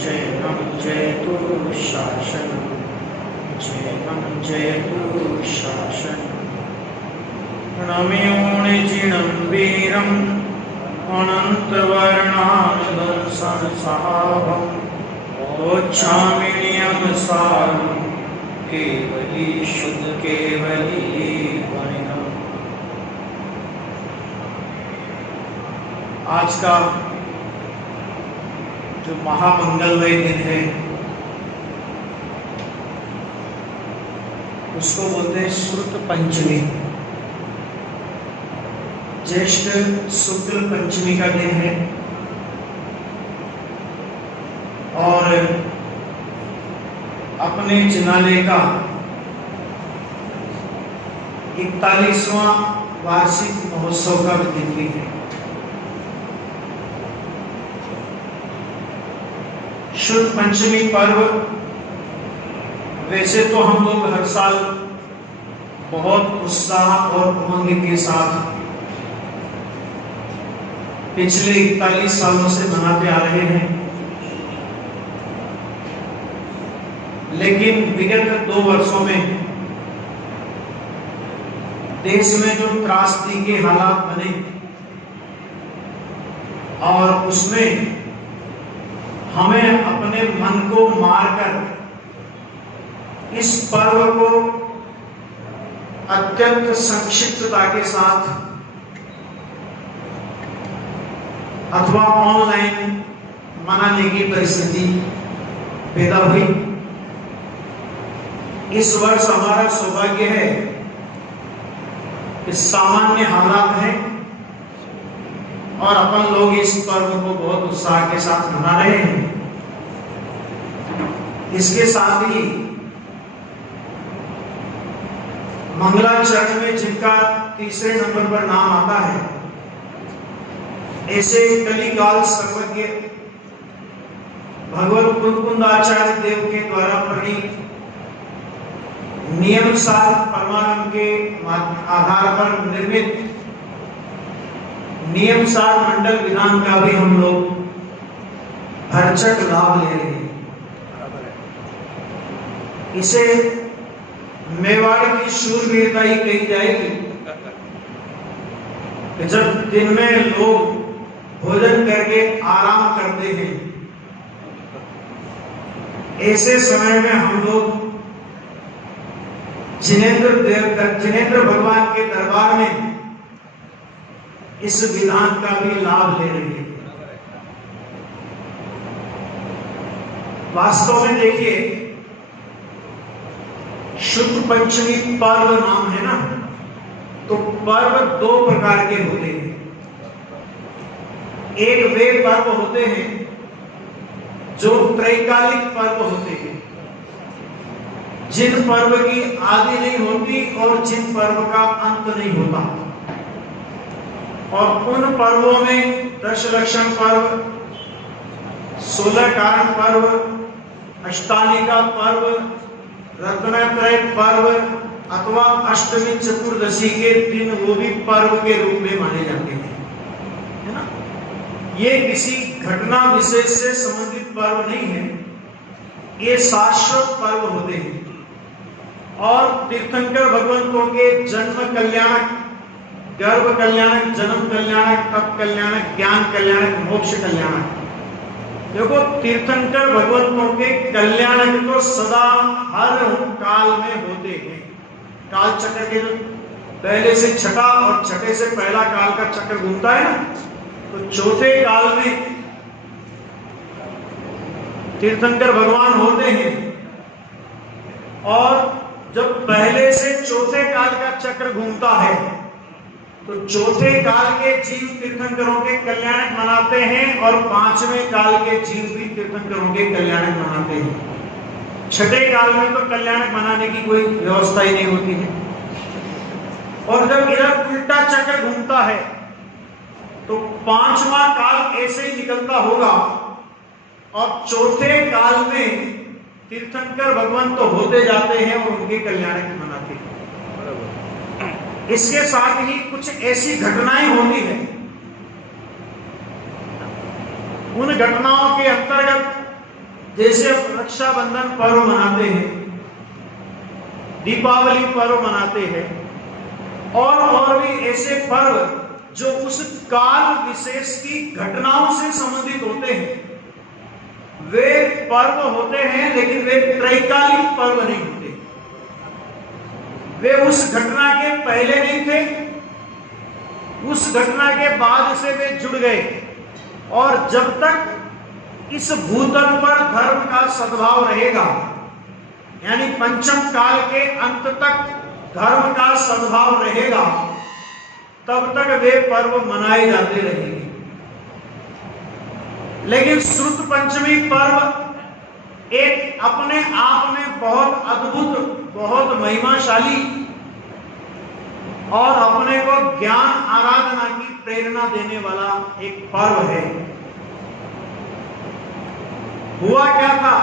जयनं जयतु शासनं, जयनं जयतु शासनं। नम्योऽणिजिनं वीरम् अनन्तवर्णानुदंसनसाभं, वोच्छामि नियमसारं केवली शुद्ध केवली वैनम्। आज का जो महामंगलमय दिन है उसको बोलते हैं श्रुत पंचमी। ज्येष्ठ शुक्ल पंचमी का दिन है और अपने जिनालय का 41वां वार्षिक महोत्सव का दिन भी है। शुद्ध पंचमी पर्व वैसे तो हम लोग हर साल बहुत उत्साह और उमंग के साथ पिछले 41 सालों से मनाते आ रहे हैं, लेकिन विगत 2 वर्षों में देश में जो त्रासदी के हालात बने और उसमें हमें अपने मन को मारकर इस पर्व को अत्यंत संक्षिप्तता के साथ अथवा ऑनलाइन मनाने की परिस्थिति पैदा हुई। इस वर्ष हमारा सौभाग्य है कि सामान्य हालात हैं और अपन लोग इस पर्व को बहुत उत्साह के साथ मना रहे हैं। इसके साथ ही मंगलाचरण में जिनका तीसरे नंबर पर नाम आता है, ऐसे कलिकाल सर्वज्ञ भगवत कुंकुंदाचार्य देव के द्वारा प्रणीत नियमसार परमानंद के आधार पर निर्मित नियमसार मंडल विधान का भी हम लोग भरचक लाभ ले रहे हैं। इसे मेवाड़ की शूरवीरता ही कही जाएगी। जब दिन में लोग भोजन करके आराम करते हैं, ऐसे समय में हम लोग जिनेंद्र भगवान के दरबार में इस विधान का भी लाभ ले रहे हैं। वास्तव में देखिए, शुक्ल पंचमी पर्व नाम है ना, तो पर्व 2 प्रकार के होते हैं। एक वे पर्व होते हैं जो त्रैकालिक पर्व होते हैं, जिन पर्व की आदि नहीं होती और जिन पर्व का अंत नहीं होता। और उन पर्वों में दशलक्षण पर्व, 16 कारण पर्व, अष्टानिका पर्व, रत्नत्रय पर्व अथवा अष्टमी चतुर्दशी के दिन वो भी पर्व के रूप में माने जाते हैं, है ना। ये किसी घटना विशेष से संबंधित पर्व नहीं है, ये शाश्वत पर्व होते हैं। और तीर्थंकर भगवंतों के जन्म कल्याणक, गर्भ कल्याणक, जन्म कल्याणक, तप कल्याणक, ज्ञान कल्याणक, मोक्ष कल्याणक। देखो, तीर्थंकर भगवंतों के कल्याणक तो सदा हर काल में होते हैं। काल चक्र के जो पहले से छठा और छठे से पहला काल का चक्र घूमता है ना, तो चौथे काल में तीर्थंकर भगवान होते हैं। और जब पहले से चौथे काल का चक्र घूमता है तो चौथे काल के जीव तीर्थंकरों के कल्याणक मनाते हैं और 5वें काल के जीव भी तीर्थंकरों के कल्याणक मनाते हैं। छठे काल में तो कल्याणक मनाने की कोई व्यवस्था ही नहीं होती है। और जब इधर उल्टा चक्र घूमता है तो 5वां काल ऐसे ही निकलता होगा और चौथे काल में तीर्थंकर भगवान तो होते जाते हैं और उनके कल्याणक मनाते हैं। इसके साथ ही कुछ ऐसी घटनाएं होती हैं, उन घटनाओं के अंतर्गत जैसे हम रक्षाबंधन पर्व मनाते हैं, दीपावली पर्व मनाते हैं, और भी ऐसे पर्व जो उस काल विशेष की घटनाओं से संबंधित होते हैं, वे पर्व होते हैं, लेकिन वे त्रैकालिक पर्व नहीं होते। वे उस घटना के पहले नहीं थे, उस घटना के बाद से वे जुड़ गए, और जब तक इस भूतल पर धर्म का सद्भाव रहेगा, यानी पंचम काल के अंत तक धर्म का सद्भाव रहेगा, तब तक वे पर्व मनाए जाते रहेंगे। लेकिन श्रुत पंचमी पर्व एक अपने आप में बहुत अद्भुत, बहुत महिमाशाली और अपने को ज्ञान आराधना की प्रेरणा देने वाला एक पर्व है। हुआ क्या था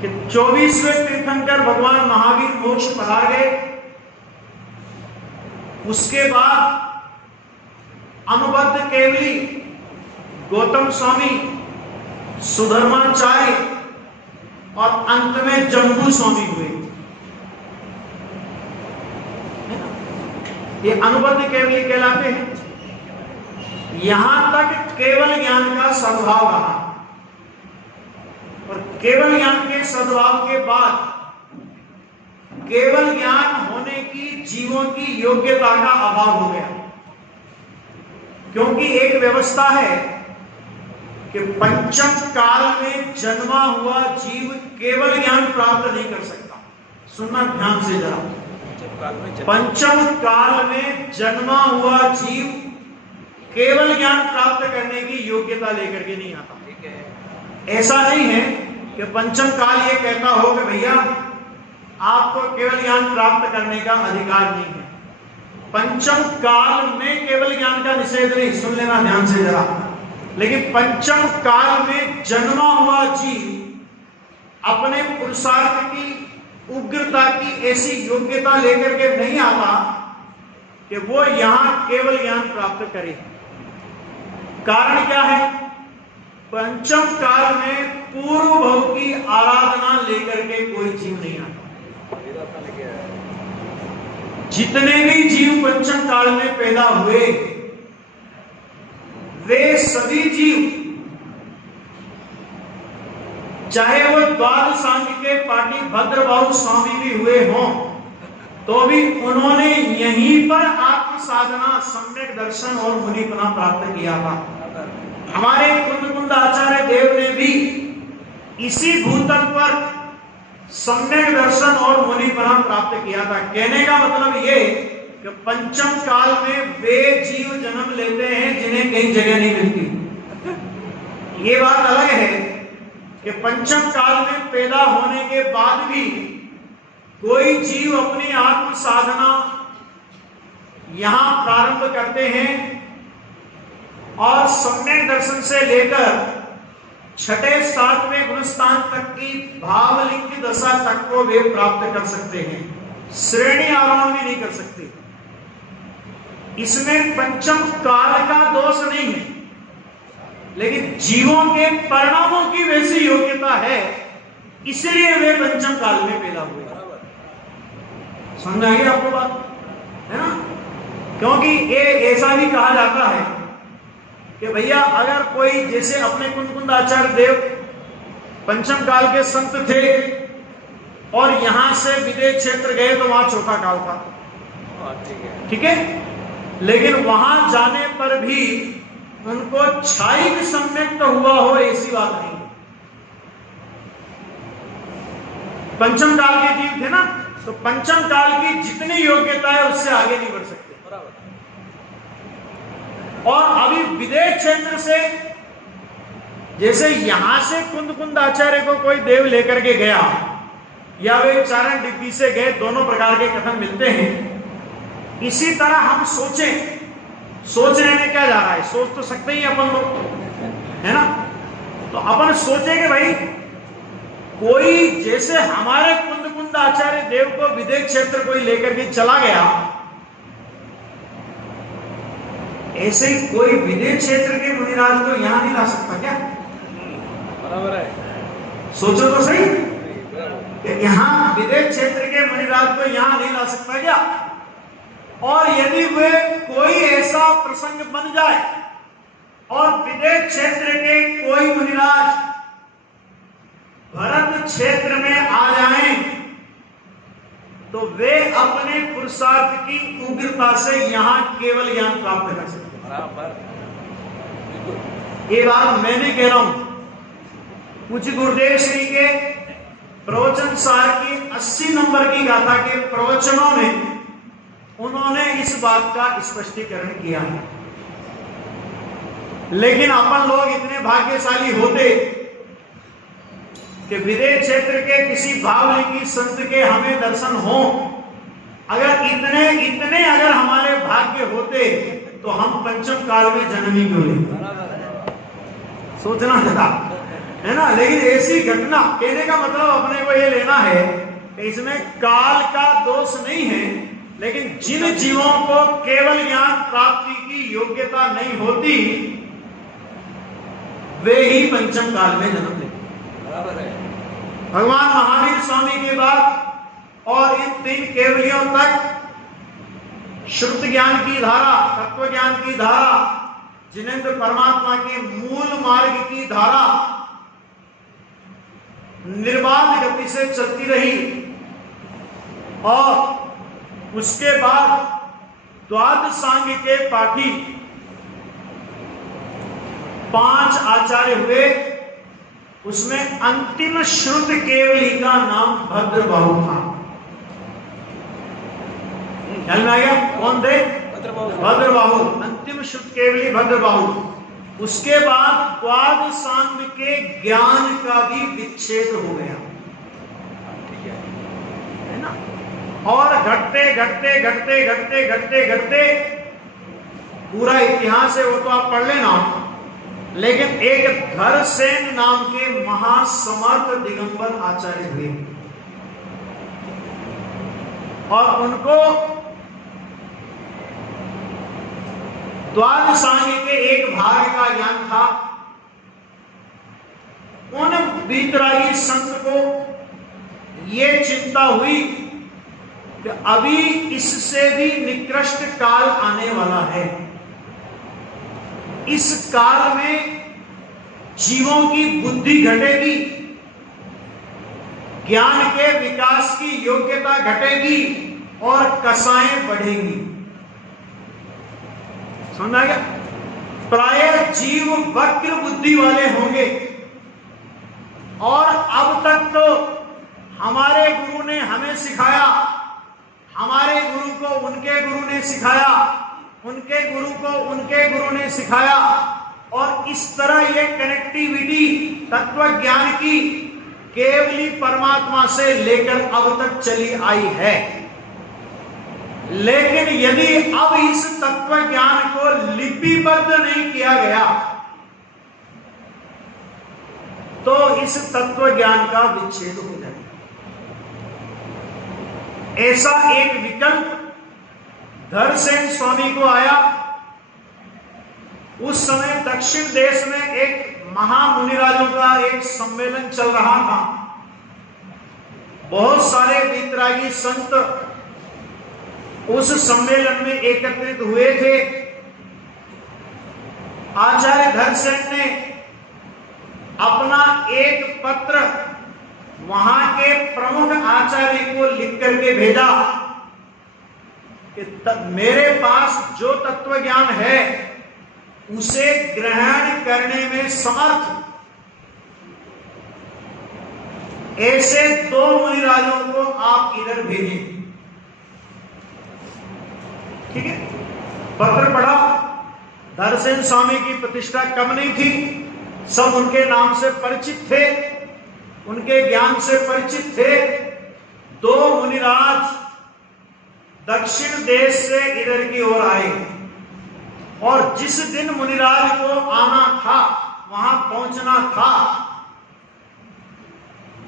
कि 24वें तीर्थंकर भगवान महावीर मोक्ष पधार गए। उसके बाद अनुबद्ध केवली, गौतम स्वामी, सुधर्माचार्य और अंत में जम्बू स्वामी हुए। ये अनुबद्ध केवली कहलाते हैं। यहां तक केवल ज्ञान का सद्भाव रहा, और केवल ज्ञान के सद्भाव के बाद केवल ज्ञान होने की जीवों की योग्यता का अभाव हो गया, क्योंकि एक व्यवस्था है कि पंचम काल में जन्मा हुआ जीव केवल ज्ञान प्राप्त नहीं कर सकता। सुनना ध्यान से जरा, पंचम काल में जन्मा हुआ जीव केवल ज्ञान प्राप्त करने की योग्यता लेकर के नहीं आता। ऐसा नहीं है कि पंचम काल ये कहता हो कि भैया आपको केवल ज्ञान प्राप्त करने का अधिकार नहीं है। पंचम काल में केवल ज्ञान का निषेध नहीं, सुन लेना ध्यान से जरा। लेकिन पंचम काल में जन्मा हुआ जीव अपने पुरुषार्थ की, उग्रता की ऐसी योग्यता लेकर के नहीं आता कि वो यहां केवल ज्ञान प्राप्त करे। कारण क्या है? पंचम काल में पूर्व भव की आराधना लेकर के कोई जीव नहीं आता। जितने भी जीव पंचम काल में पैदा हुए, वे सभी जीव, चाहे वो द्वादश सांख्य के पाटी भद्रबाहु स्वामी भी हुए हों, तो भी उन्होंने यहीं पर आत्म साधना, सम्यक दर्शन और मुनिपना प्राप्त किया था। हमारे कुंद आचार्य देव ने भी इसी भूतल पर सम्यक दर्शन और मुनिपना प्राप्त किया था। कहने का मतलब ये कि पंचम काल में वे जीव जन्म लेते हैं जिन्हें कई जगह नहीं मिलती। ये बात अलग है कि पंचम काल में पैदा होने के बाद भी कोई जीव अपनी आत्म साधना यहां प्रारंभ करते हैं और सम्यक दर्शन से लेकर छठे सातवें गुणस्थान तक की भावलिंग की दशा तक को वे प्राप्त कर सकते हैं। श्रेणी आरोहण भी नहीं कर सकते। इसमें पंचम काल का दोष नहीं है, लेकिन जीवों के परिणामों की वैसी योग्यता है, इसलिए वे पंचम काल में पैदा हुए। समझ आई आपको बात, है ना? क्योंकि ये ऐसा भी कहा जाता है कि भैया अगर कोई, जैसे अपने कुंद आचार्य देव पंचम काल के संत थे और यहां से विदेश क्षेत्र गए तो वहां चौथा काल था, ठीक है, लेकिन वहां जाने पर भी उनको क्षायिक सम्यक्त हुआ हो ऐसी बात नहीं। पंचम काल के जीव थे ना, तो पंचम काल की जितनी योग्यता है उससे आगे नहीं बढ़ सकते। और अभी विदेश क्षेत्र से, जैसे यहां से कुंद आचार्य को कोई देव लेकर के गया या वे चारण डिग्री से गए, दोनों प्रकार के कथन मिलते हैं। इसी तरह हम सोचने में क्या जा रहा है? सोच तो सकते ही अपन लोग, है ना? तो अपन सोचे कि भाई कोई, जैसे हमारे कुंद आचार्य देव को विदेश क्षेत्र कोई लेकर के चला गया, ऐसे ही कोई विदेश क्षेत्र के मुनिराज को यहां नहीं ला सकता क्या? बराबर है। सोचो तो सही, यहाँ विदेश क्षेत्र के मुनिराज को यहाँ नहीं ला सकता क्या? और यदि वे कोई ऐसा प्रसंग बन जाए और विदेश क्षेत्र के कोई मुनिराज भरत क्षेत्र में आ जाएं, तो वे अपने पुरुषार्थ की उग्रता से यहां केवल ज्ञान प्राप्त कर सकते हैं। ये बात मैं नहीं कह रहा हूं, पूज्य गुरुदेव श्री के प्रवचन सार की 80 नंबर की गाथा के प्रवचनों में उन्होंने इस बात का स्पष्टीकरण किया है। लेकिन अपन लोग इतने भाग्यशाली होते कि विदेश क्षेत्र के किसी भावलिकी संत के हमें दर्शन हो, अगर इतने अगर हमारे भाग्य होते तो हम पंचम काल में जन्म ही क्यों लेते? सोचना था, है ना। लेकिन ऐसी घटना, कहने का मतलब अपने को ये लेना है कि इसमें काल का दोष नहीं है, लेकिन जिन जीवों को केवल ज्ञान प्राप्ति की योग्यता नहीं होती वे ही पंचम काल में जन्म लेते। भगवान महावीर स्वामी के बाद और इन 3 केवलियों तक श्रुत ज्ञान की धारा, तत्व ज्ञान की धारा, जिनेंद्र परमात्मा के मूल मार्ग की धारा निर्बाध गति से चलती रही। और उसके बाद द्वादश सांग के पाठी 5 आचार्य हुए, उसमें अंतिम श्रुत केवली का नाम भद्रबाहु था। ख्याल में आ गया कौन थे? भद्रबाहु, अंतिम श्रुत केवली भद्रबाहु। उसके बाद द्वादश सांग के ज्ञान का भी विच्छेद हो गया, है ना। और घटते घटते घटते घटते घटते घटते पूरा इतिहास है वो तो आप पढ़ लेना, लेकिन एक धरसेन नाम के महासमर्थ दिगंबर आचार्य हुए और उनको द्वादश सांग के एक भाग का ज्ञान था। उन बीतरागी संत को ये चिंता हुई कि अभी इससे भी निकृष्ट काल आने वाला है। इस काल में जीवों की बुद्धि घटेगी, ज्ञान के विकास की योग्यता घटेगी और कसाएं बढ़ेंगी। समझ आ गया? प्राय जीव वक्र बुद्धि वाले होंगे। और अब तक तो हमारे गुरु ने हमें सिखाया, हमारे गुरु को उनके गुरु ने सिखाया, उनके गुरु को उनके गुरु ने सिखाया, और इस तरह ये कनेक्टिविटी तत्व ज्ञान की केवली परमात्मा से लेकर अब तक चली आई है। लेकिन यदि अब इस तत्व ज्ञान को लिपिबद्ध नहीं किया गया तो इस तत्व ज्ञान का विच्छेद हो जाएगा। ऐसा एक विकल्प धरसेन स्वामी को आया। उस समय दक्षिण देश में एक महामुनिराजों का एक सम्मेलन चल रहा था। बहुत सारे वीतरागी संत उस सम्मेलन में एकत्रित हुए थे। आचार्य धरसेन ने अपना एक पत्र वहां के प्रमुख आचार्य को लिख करके भेजा कि मेरे पास जो तत्व ज्ञान है उसे ग्रहण करने में समर्थ ऐसे 2 मुनिराजों को आप इधर भेजें। ठीक है, पत्र पढ़ा। धरसेन स्वामी की प्रतिष्ठा कम नहीं थी, सब उनके नाम से परिचित थे, उनके ज्ञान से परिचित थे। 2 मुनिराज दक्षिण देश से इधर की ओर आए और जिस दिन मुनिराज को आना था, वहां पहुंचना था,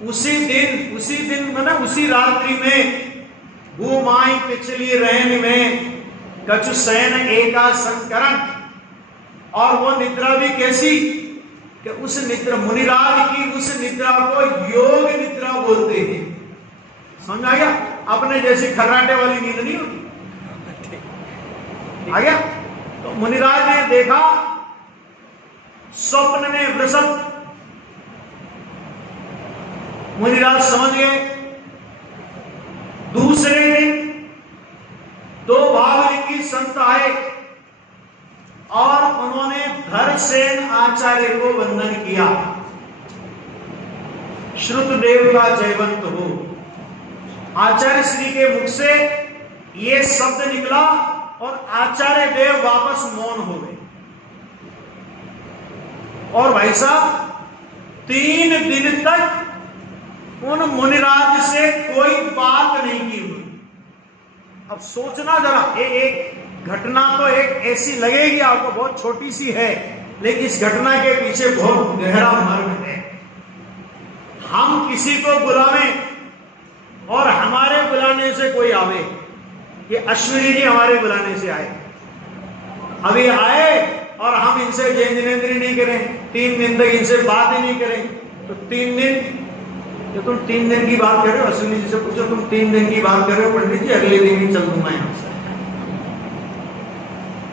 उसी दिन मतलब उसी रात्रि में भूमाई पिछली रैन में कछु शयन एका संकरण। और वो निद्रा भी कैसी कि उस निद्रा, मुनिराज की उस निद्रा को योग निद्रा बोलते हैं। समझ आ गया? अपने जैसी खर्राटे वाली नींद नहीं होती। आ गया? तो मुनिराज ने देखा स्वप्न में वृषभ, मुनिराज समझ गए। दूसरे दिन दो भावलिंगी संत आए और उन्होंने धरसेन आचार्य को वंदन किया। श्रुतदेव का जयवंत हो। आचार्य श्री के मुख से ये शब्द निकला और आचार्य देव वापस मौन हो गए। और भाई साहब 3 दिन तक उन मुनिराज से कोई बात नहीं की हुई। अब सोचना जरा, एक घटना तो एक ऐसी लगेगी आपको बहुत छोटी सी है, लेकिन इस घटना के पीछे बहुत गहरा मर्म है। हम किसी को बुलावें और हमारे बुलाने से कोई आवे, ये अश्विनी जी हमारे बुलाने से आए, अभी आए और हम इनसे जय जिनेन्द्री नहीं करें, 3 दिन तक इनसे बात ही नहीं करें, तो 3 दिन, जो तुम 3 दिन की बात कर रहे हो, अश्विनी जी से पूछो तुम 3 दिन की बात कर रहे हो पंडित जी, अगले दिन ही चल दूंगा यहां से।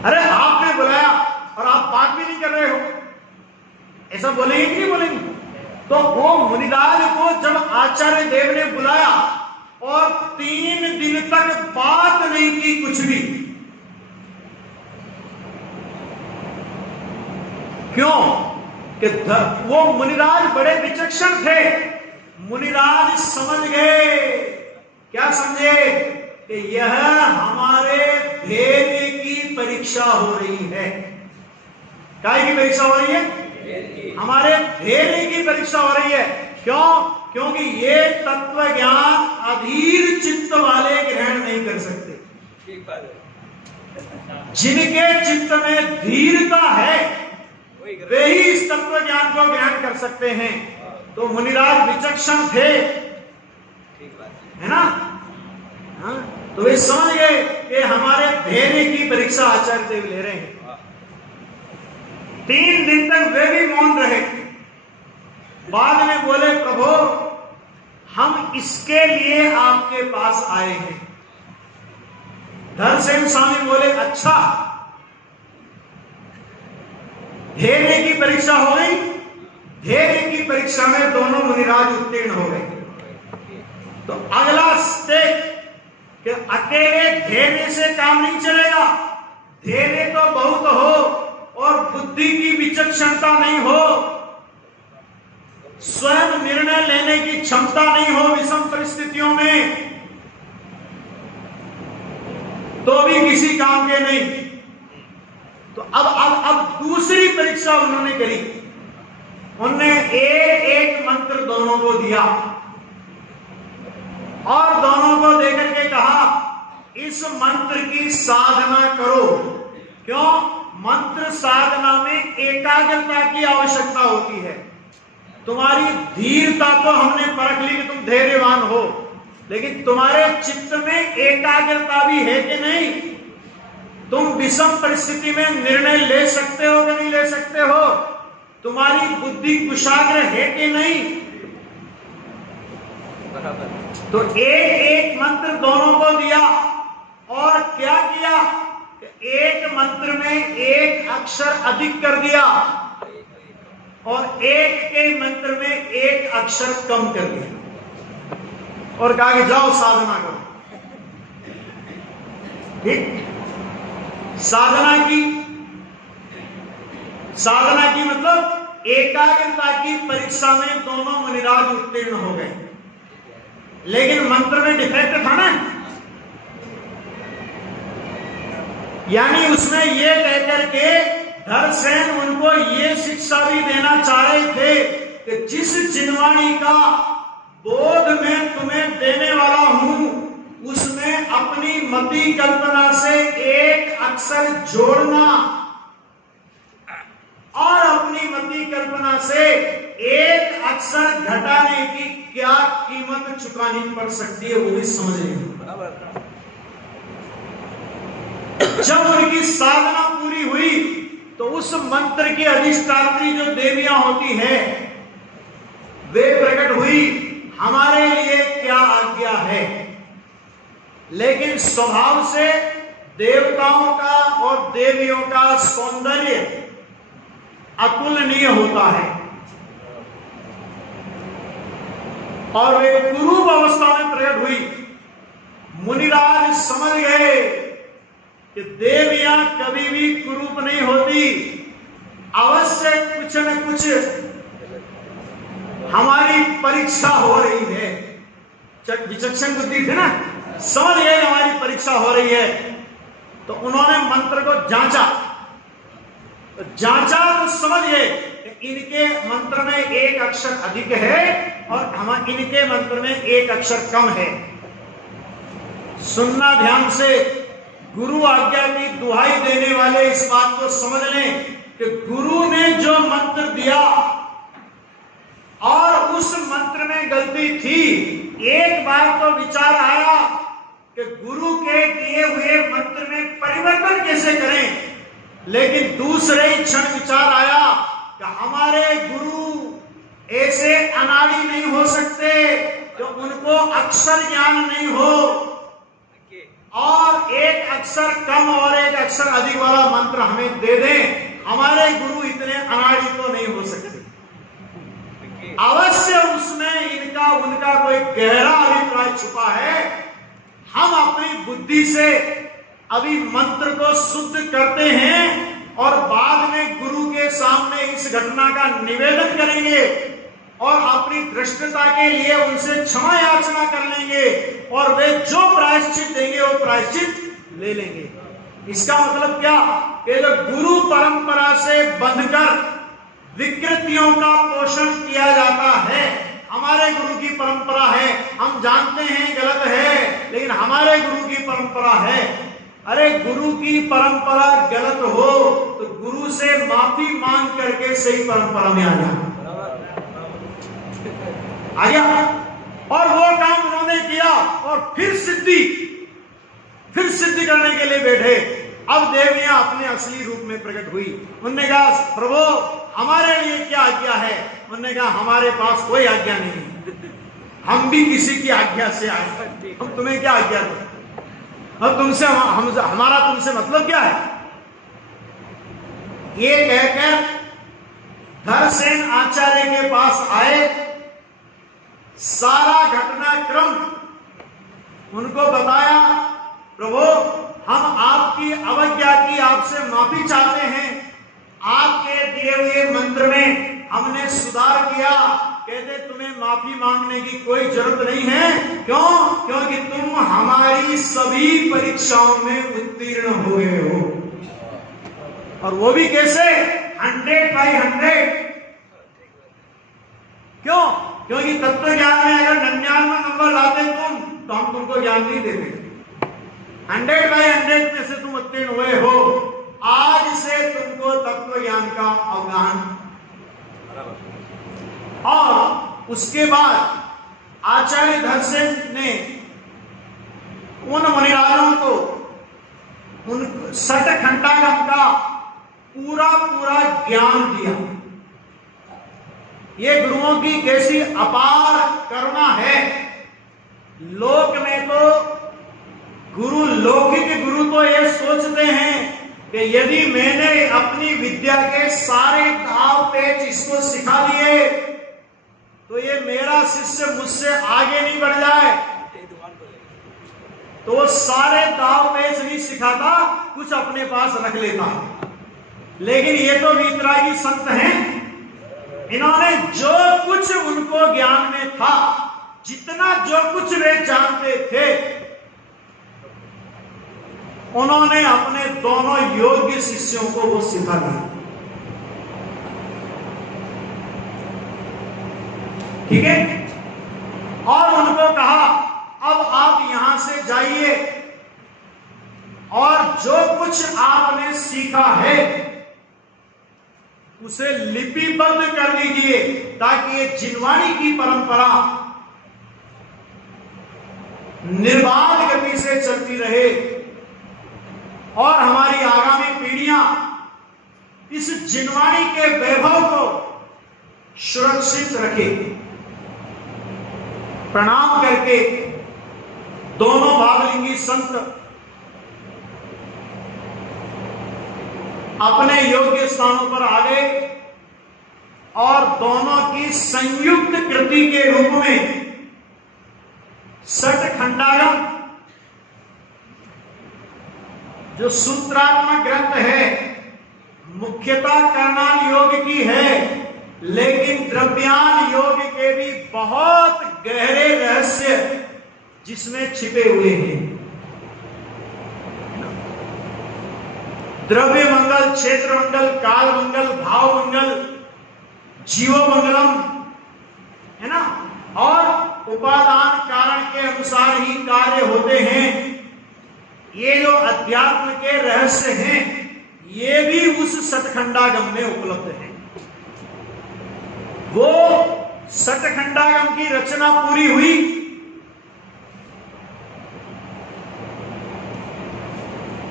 अरे आपने बुलाया और आप बात भी नहीं कर रहे हो, ऐसा बोलेंगे कि नहीं बोलेंगे? तो वो मुनिराज को जब आचार्य देव ने बुलाया और 3 दिन तक बात नहीं की कुछ भी, क्यों? कि वो मुनिराज बड़े विचक्षण थे। मुनिराज समझ गए, क्या समझे? कि यह हमारे धैर्य की परीक्षा हो रही है। काय की परीक्षा हो रही है? हमारे धैर्य की परीक्षा हो रही है। क्यों? क्योंकि ये तत्व ज्ञान अधीर चित्त वाले ग्रहण नहीं कर सकते। जिनके चित्त में धीरता है वे ही इस तत्व ज्ञान को ग्रहण कर सकते हैं। तो मुनिराज विचक्षण थे, है ना? हाँ? तो वे समझ गए कि हमारे धैर्य की परीक्षा आचार्य देव ले रहे हैं। 3 दिन तक वे भी मौन रहे। बाद में बोले प्रभु हम इसके लिए आपके पास आए हैं। धरसेन स्वामी बोले अच्छा, धैर्य की परीक्षा हो गई। धैर्य की परीक्षा में दोनों मुनिराज उत्तीर्ण हो गए। तो अगला स्टेप कि अकेले धैर्य से काम नहीं चलेगा। धैर्य तो बहुत हो और बुद्धि की विचक्षणता नहीं हो, स्वयं निर्णय लेने की क्षमता नहीं हो विषम परिस्थितियों में, तो भी किसी काम के नहीं। तो अब दूसरी परीक्षा उन्होंने करी। उन्होंने एक मंत्र दोनों को दिया और दोनों को देकर के कहा इस मंत्र की साधना करो। क्यों? मंत्र साधना में एकाग्रता की आवश्यकता होती है। तुम्हारी धीरता तो हमने परख ली कि तुम धैर्यवान हो, लेकिन तुम्हारे चित्त में एकाग्रता भी है कि नहीं? तुम विषम परिस्थिति में निर्णय ले सकते हो कि नहीं ले सकते हो? तुम्हारी बुद्धि कुशाग्र है कि नहीं? तो एक मंत्र दोनों को दिया और क्या किया? एक मंत्र में एक अक्षर अधिक कर दिया और एक के मंत्र में एक अक्षर कम कर दिया और कहा कि जाओ साधना करो। ठीक? साधना की मतलब एकाग्रता की परीक्षा में दोनों मुनिराज उत्तीर्ण हो गए, लेकिन मंत्र में डिफेक्ट था ना। यानी उसमें ये कहकर के धरसेन उनको ये शिक्षा भी देना चाह रहे थे कि जिस जिनवाणी का बोध में तुम्हें देने वाला हूं उसमें अपनी मति कल्पना से एक अक्षर जोड़ना और अपनी मति कल्पना से एक अक्षर घटाने की क्या कीमत चुकानी पड़ सकती है वो भी समझ लें। जब उनकी साधना पूरी हुई तो उस मंत्र की अधिष्ठात्री जो देवियां होती है वे प्रकट हुई, हमारे लिए क्या आज्ञा है। लेकिन स्वभाव से देवताओं का और देवियों का सौंदर्य अतुलनीय होता है और वे कुरूप अवस्था में प्रकट हुई। मुनिराज समझ गए कि देवियां कभी भी कुरूप नहीं होती, अवश्य कुछ न कुछ हमारी परीक्षा हो रही है। विचक्षण बुद्धि थे ना, समझ गए हमारी परीक्षा हो रही है। तो उन्होंने मंत्र को जांचा, तो समझ गए कि इनके मंत्र में एक अक्षर अधिक है और हम इनके मंत्र में एक अक्षर कम है। सुनना ध्यान से, गुरु आज्ञा की दुहाई देने वाले इस बात को समझ लें कि गुरु ने जो मंत्र दिया और उस मंत्र में गलती थी। एक बार तो विचार आया कि गुरु के दिए हुए मंत्र में परिवर्तन कैसे करें, लेकिन दूसरे ही क्षण विचार आया कि हमारे गुरु ऐसे अनाड़ी नहीं हो सकते जो उनको अक्षर ज्ञान नहीं हो और एक अक्षर कम और एक अक्षर अधिक वाला मंत्र हमें दे दें। हमारे गुरु इतने अनाड़ी तो नहीं हो सकते। अवश्य उसमें इनका उनका कोई गहरा अभिप्राय छुपा है। हम अपनी बुद्धि से अभी मंत्र को शुद्ध करते हैं और बाद में गुरु के सामने इस घटना का निवेदन करेंगे और अपनी धृष्टता के लिए उनसे क्षमा याचना कर लेंगे और वे जो प्रायश्चित देंगे वो प्रायश्चित ले लेंगे। इसका मतलब क्या कि जो गुरु परंपरा से बंधकर विकृतियों का पोषण किया जाता है, हमारे गुरु की परंपरा है, हम जानते हैं गलत है, लेकिन हमारे गुरु की परंपरा है। अरे गुरु की परंपरा गलत हो तो गुरु से माफी मांग करके सही परंपरा में आ गया और वो काम उन्होंने किया और फिर सिद्धि करने के लिए बैठे। अब देवियां अपने असली रूप में प्रकट हुई। उन्होंने कहा, प्रभु हमारे लिए क्या आज्ञा है। उन्होंने कहा, हमारे पास कोई आज्ञा नहीं, हम भी किसी की आज्ञा से आए, हम तुम्हें क्या आज्ञा दें और तुमसे हमारा तुमसे मतलब क्या है। ये कहकर धरसेन आचार्य के पास आए, सारा घटनाक्रम उनको बताया। प्रभु हम आपकी अवज्ञा की आपसे माफी चाहते हैं, आपके दिए हुए मंत्र में हमने सुधार किया। कहते तुम्हें माफी मांगने की कोई जरूरत नहीं है। क्यों? क्योंकि तुम हमारी सभी परीक्षाओं में उत्तीर्ण हो गए हो। और वो भी कैसे? 100/100। क्यों? क्योंकि तत्व ज्ञान में अगर 99 नंबर लाते तुम तो हम तुमको ज्ञान नहीं देते। 100/100 में से तुम उत्तीर्ण हुए हो। आज से तुमको तत्व ज्ञान का अवगाहन। और उसके बाद आचार्य धरसेन ने उन मुनिराजों को उन सठखंडागम का पूरा ज्ञान दिया। ये गुरुओं की कैसी अपार करुणा है। लोक में तो गुरु, लौकिक गुरु तो ये सोचते हैं कि यदि मैंने अपनी विद्या के सारे दाव पेच इसको सिखा दिए तो ये मेरा शिष्य मुझसे आगे नहीं बढ़ जाए। तो वो सारे दाव पेच नहीं सिखाता, कुछ अपने पास रख लेता। लेकिन ये तो वीतरागी संत हैं, इन्होंने जो कुछ उनको ज्ञान में था, जितना जो कुछ वे जानते थे, उन्होंने अपने दोनों योग्य शिष्यों को वो सिखा दिया। ठीक है? और उनको कहा अब आप यहां से जाइए और जो कुछ आपने सीखा है उसे लिपिबद्ध कर लीजिए ताकि ये जिनवाणी की परंपरा निर्बाध गति से चलती रहे और हमारी आगामी पीढ़ियां इस जिनवाणी के वैभव को सुरक्षित रखे। प्रणाम करके दोनों भावलिंगी संत अपने योग्य स्थानों पर आ गए और दोनों की संयुक्त कृति के रूप में षटखंडागम जो सूत्रात्मक ग्रंथ है, मुख्यतः कर्णान योग की है, लेकिन द्रव्यान योग के भी बहुत गहरे रहस्य जिसमें छिपे हुए हैं। द्रव्य मंगल, क्षेत्र मंगल, काल मंगल, भाव मंगल, जीवो मंगलम, है ना, और उपादान कारण के अनुसार ही कार्य होते हैं। ये जो अध्यात्म के रहस्य हैं, ये भी उस षटखंडागम में उपलब्ध है। वो षटखंडागम की रचना पूरी हुई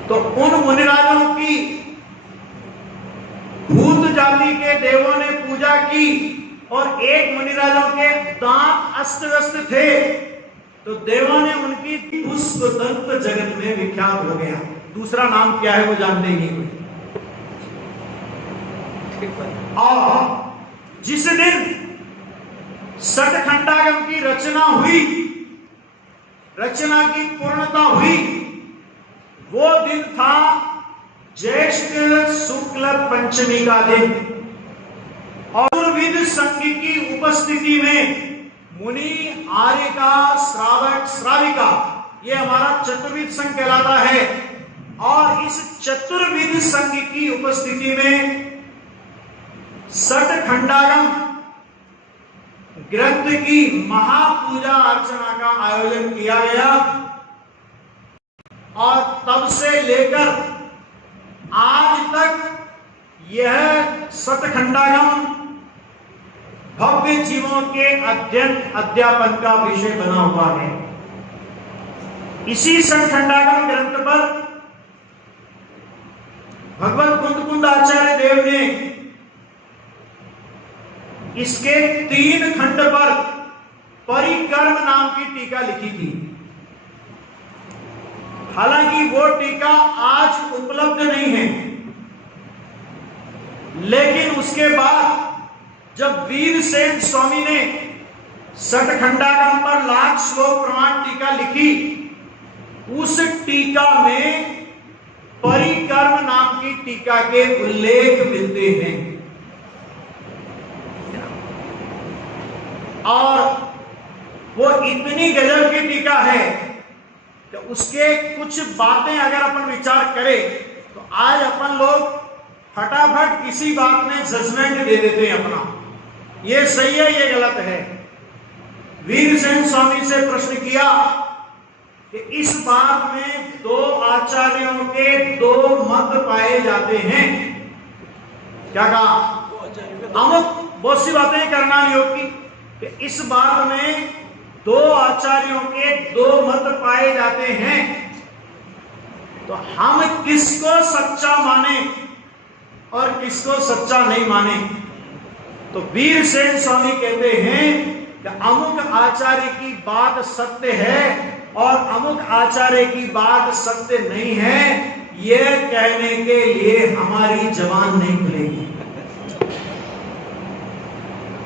तो उन मुनिराजों की भूत जाति के देवों ने पूजा की और एक मुनिराजों के दांत अस्त व्यस्त थे तो देवों ने उनकी पुष्प दंत जगत में विख्यात हो गया। दूसरा नाम क्या है वो जानते ही नहीं। और जिस दिन षटखंडागम की रचना हुई, रचना की पूर्णता हुई, वो दिन था ज्येष्ठ शुक्ल पंचमी का दिन। और चतुर्विध संघ की उपस्थिति में मुनि, आर्यिका, श्रावक, श्राविका, ये हमारा चतुर्विध संघ कहलाता है। और इस चतुर्विध संघ की उपस्थिति में षटखंडागम ग्रंथ की महापूजा अर्चना का आयोजन किया गया और तब से लेकर आज तक यह षटखंडागम भव्य जीवों के अध्ययन अध्यापन का विषय बना हुआ है। इसी षटखंडागम ग्रंथ पर भगवत कुंद आचार्य देव ने इसके 3 खंड पर परिकर्म नाम की टीका लिखी थी। हालांकि वो टीका आज उपलब्ध नहीं है, लेकिन उसके बाद जब वीरसेन स्वामी ने षटखंडागम पर लाख श्लोक प्रमाण टीका लिखी, उस टीका में परिकर्म नाम की टीका के उल्लेख मिलते हैं। और वो इतनी गजब की टीका है कि उसके कुछ बातें अगर अपन विचार करें तो आज अपन लोग फटाफट किसी बात में जजमेंट दे देते हैं अपना, ये सही है ये गलत है। वीरसेन स्वामी से प्रश्न किया कि इस बात में 2 आचार्यों के 2 मत पाए जाते हैं। क्या कहा? अमुक बहुत सी बातें करना योग की कि इस बात में 2 आचार्यों के 2 मत पाए जाते हैं, तो हम किसको सच्चा माने और किसको सच्चा नहीं माने। तो वीरसेन स्वामी कहते हैं कि अमुक आचार्य की बात सत्य है और अमुक आचार्य की बात सत्य नहीं है, यह कहने के लिए हमारी जबान नहीं खुलेगी।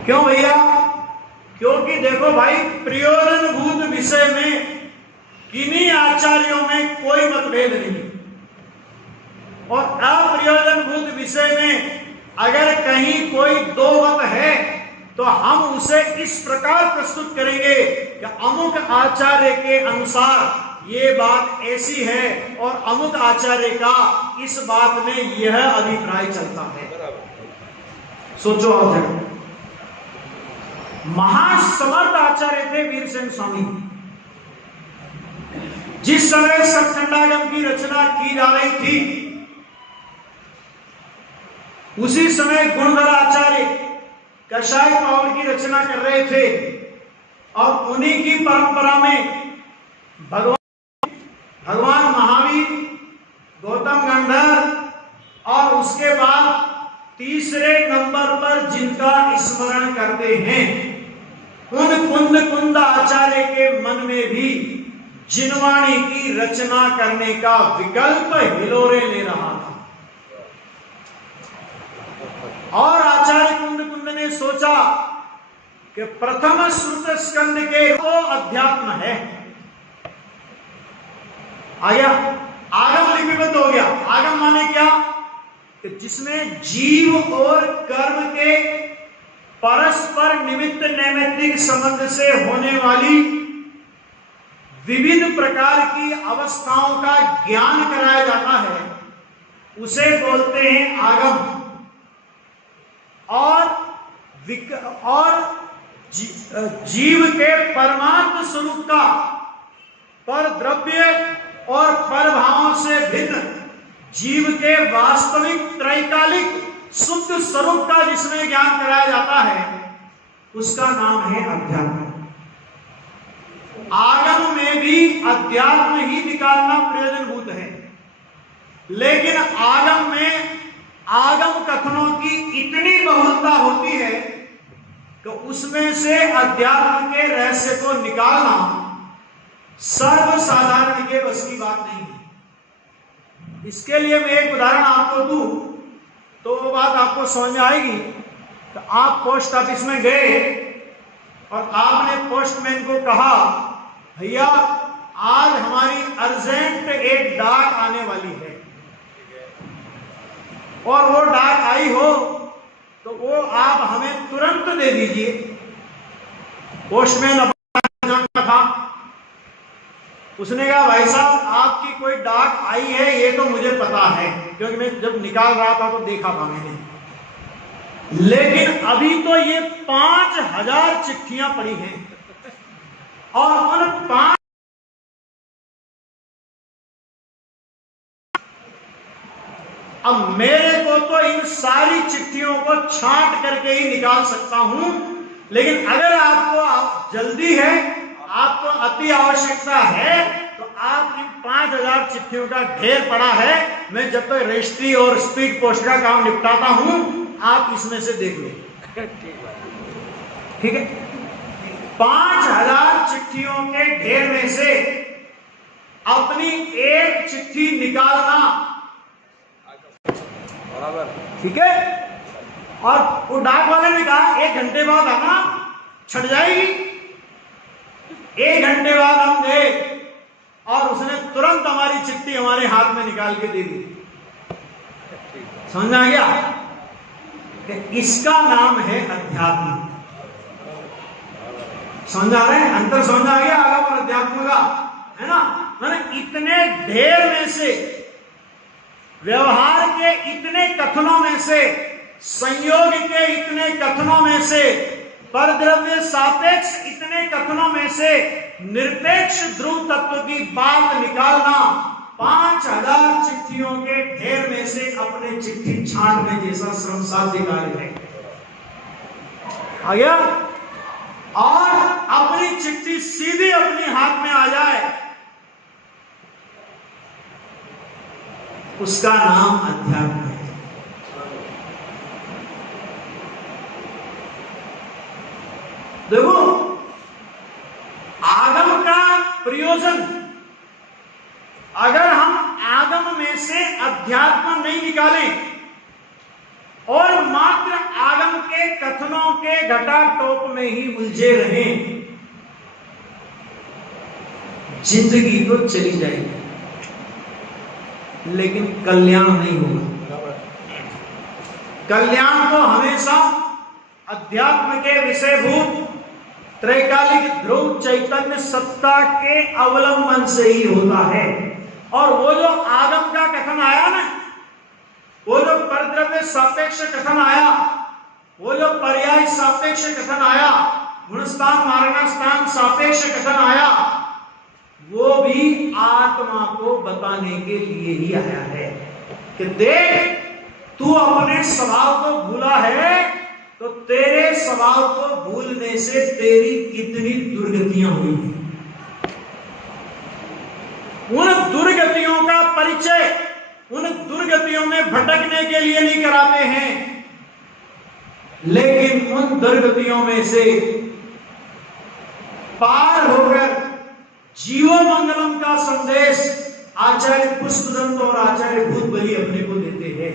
क्यों भैया? क्योंकि देखो भाई, प्रयोजनभूत विषय में किन्हीं आचार्यों में कोई मतभेद नहीं, और अप्रयोजनभूत विषय में अगर कहीं कोई 2 मत है तो हम उसे इस प्रकार प्रस्तुत करेंगे कि अमुक आचार्य के अनुसार ये बात ऐसी है और अमुक आचार्य का इस बात में यह अभिप्राय चलता है। सोचो आप, महासमर्थ आचार्य थे वीरसेन स्वामी। जिस समय षटखंडागम की रचना की जा रही थी, उसी समय गुणधर आचार्य कषाय पावड़ की रचना कर रहे थे और उन्हीं की परंपरा में भगवान महावीर, गौतम गंधर्व और उसके बाद तीसरे नंबर पर जिनका स्मरण करते हैं, उन कुंद कुंद आचार्य के मन में भी जिनवाणी की रचना करने का विकल्प हिलोरे ले रहा था। और आचार्य कुंद कुंद ने सोचा कि प्रथम श्रुत स्कंद के वो अध्यात्म है। आ गया, आगम लिपिबद्ध हो गया। आगम माने क्या कि जिसमें जीव और कर्म के परस्पर निमित्त नैमित्तिक संबंध से होने वाली विविध प्रकार की अवस्थाओं का ज्ञान कराया जाता है, उसे बोलते हैं आगम। और जीव के परमात्म स्वरूप का पर द्रव्य और पर भावों से भिन्न जीव के वास्तविक त्रैकालिक शुद्ध स्वरूप का जिसमें ज्ञान कराया जाता है, उसका नाम है अध्यात्म। आगम में भी अध्यात्म ही निकालना प्रयोजनभूत है, लेकिन आगम में आगम कथनों की इतनी बहुलता होती है कि उसमें से अध्यात्म के रहस्य को निकालना सर्वसाधारण के बस की बात नहीं है। इसके लिए मैं एक उदाहरण आपको दूं तो वो बात आपको समझ में आएगी। तो आप पोस्ट ऑफिस में गए और आपने पोस्टमैन को कहा, भैया आज हमारी अर्जेंट एक डाक आने वाली है, और वो डाक आई हो तो वो आप हमें तुरंत दे दीजिए। पोस्टमैन अपना जानता था, उसने कहा भाई साहब आपकी कोई डाक आई है ये तो मुझे पता है, क्योंकि मैं जब निकाल रहा था तो देखा था मैंने, लेकिन अभी तो ये 5000 चिट्ठियां पड़ी हैं और उन 5 अब मेरे को तो इन सारी चिट्ठियों को छांट करके ही निकाल सकता हूं, लेकिन अगर आपको जल्दी है, आपको अति आवश्यकता है, तो आप इन 5000 चिट्ठियों का ढेर पड़ा है, मैं जब तक रजिस्ट्री और स्पीड पोस्ट का काम निपटाता हूं, आप इसमें से देख लो। ठीक है, 5000 चिट्ठियों के ढेर में से अपनी एक चिट्ठी निकालना, ठीक है। और वो डाक वाले ने कहा 1 घंटे बाद आना, छट जाएगी। 1 घंटे बाद हम गए और उसने तुरंत हमारी चिट्ठी हमारे हाथ में निकाल के दे दी। समझ आ गया कि इसका नाम है अध्यात्म। समझ आ रहे हैं, अंतर समझ आ गया आगम और अध्यात्म का, है ना। मैंने इतने ढेर में से, व्यवहार के इतने कथनों में से, संयोग के इतने कथनों में से, परद्रव्य सापेक्ष इतने कथनों में से निरपेक्ष ध्रुव तत्व की बात निकालना 5000 चिट्ठियों के ढेर में से अपने चिट्ठी छांटने जैसा श्रम साध्य कार्य है। आ गया। और अपनी चिट्ठी सीधे अपने हाथ में आ जाए, उसका नाम अध्यात्म है। देखो, आगम का प्रयोजन, अगर हम आगम में से अध्यात्म नहीं निकालें और मात्र आगम के कथनों के घटाटोप में ही उलझे रहें, जिंदगी तो चली जाएगी लेकिन कल्याण नहीं होगा। कल्याण तो हमेशा अध्यात्म के विषयभूत त्रैकालिक ध्रुव चैतन्य सत्ता के अवलंबन से ही होता है। और वो जो आगम का कथन आया ना, वो जो परद्रव्य सापेक्ष कथन आया, वो जो पर्याय सापेक्ष कथन आया, गुणस्थान मारणस्थान सापेक्ष कथन आया, वो भी आत्मा को बताने के लिए ही आया है कि देख, तू अपने स्वभाव को भूला है तो तेरे स्वभाव को भूलने से तेरी कितनी दुर्गतियां हुई हैं। उन दुर्गतियों का परिचय उन दुर्गतियों में भटकने के लिए नहीं कराते हैं, लेकिन उन दुर्गतियों में से पार होकर जीवन मंगलम का संदेश आचार्य पुष्पदंत और आचार्य भूतबली अपने को देते हैं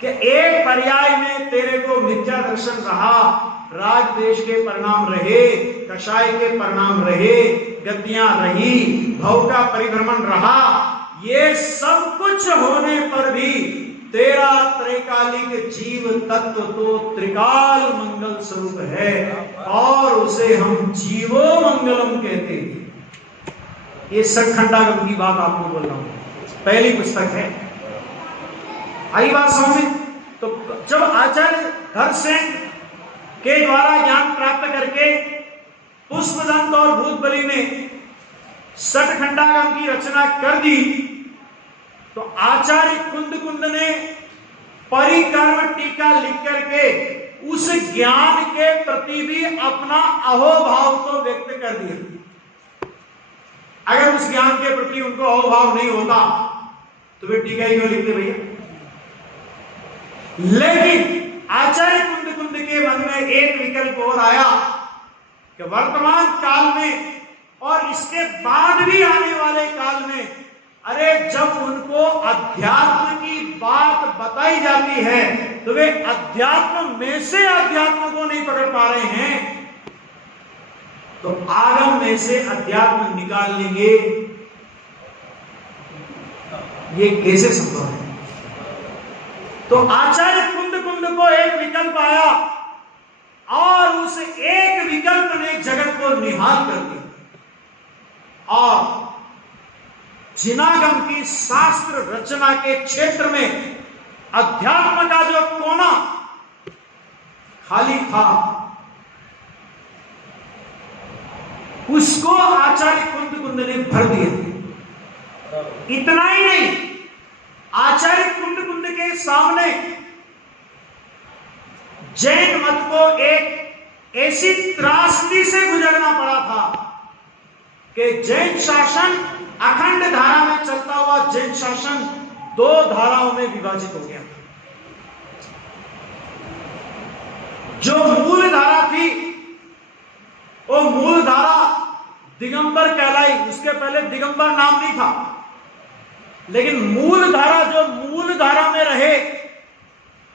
कि एक पर्याय में तेरे को मिथ्या दर्शन रहा, राग देश के परिणाम रहे, कषाय के परिणाम रहे, गतियां रही, भव का परिभ्रमण रहा, ये सब कुछ होने पर भी तेरा त्रैकालिक जीव तत्व तो त्रिकाल मंगल स्वरूप है और उसे हम जीवो मंगलम कहते हैं। ये सखंडागम की बात आपको बोल रहा हूं, पहली पुस्तक है। आई बात समझ? तो जब आचार्य हरसेन के द्वारा ज्ञान प्राप्त करके पुष्पदंत और भूतबली ने सठखंडागम की रचना कर दी, तो आचार्य कुंद ने परिकर्म टीका लिख करके उस ज्ञान के प्रति भी अपना अहोभाव तो व्यक्त कर दिया। अगर उस ज्ञान के प्रति उनको अहोभाव नहीं होता तो वे टीका ही क्यों लिखते भैया? लेकिन आचार्य कुंद के मन में एक विकल्प और आया कि वर्तमान काल में और इसके बाद भी आने वाले काल में, अरे जब उनको अध्यात्म की बात बताई जाती है तो वे अध्यात्म में से अध्यात्म को नहीं पकड़ पा रहे हैं, तो आगम में से अध्यात्म निकाल लेंगे, ये कैसे संभव है? तो आचार्य कुंद को एक विकल्प आया और उस एक विकल्प ने जगत को निहाल कर दिया और जिनागम की शास्त्र रचना के क्षेत्र में अध्यात्म का जो कोना खाली था उसको आचार्य कुंद ने भर दिया। इतना ही नहीं, आचार्य कुंद के सामने जैन मत को एक ऐसी त्रासदी से गुजरना पड़ा था कि जैन शासन अखंड धारा में चलता हुआ जैन शासन दो धाराओं में विभाजित हो गया था। जो मूल धारा थी वो मूल धारा दिगंबर कहलाई, उसके पहले दिगंबर नाम नहीं था, लेकिन मूल धारा जो मूल धारा में रहे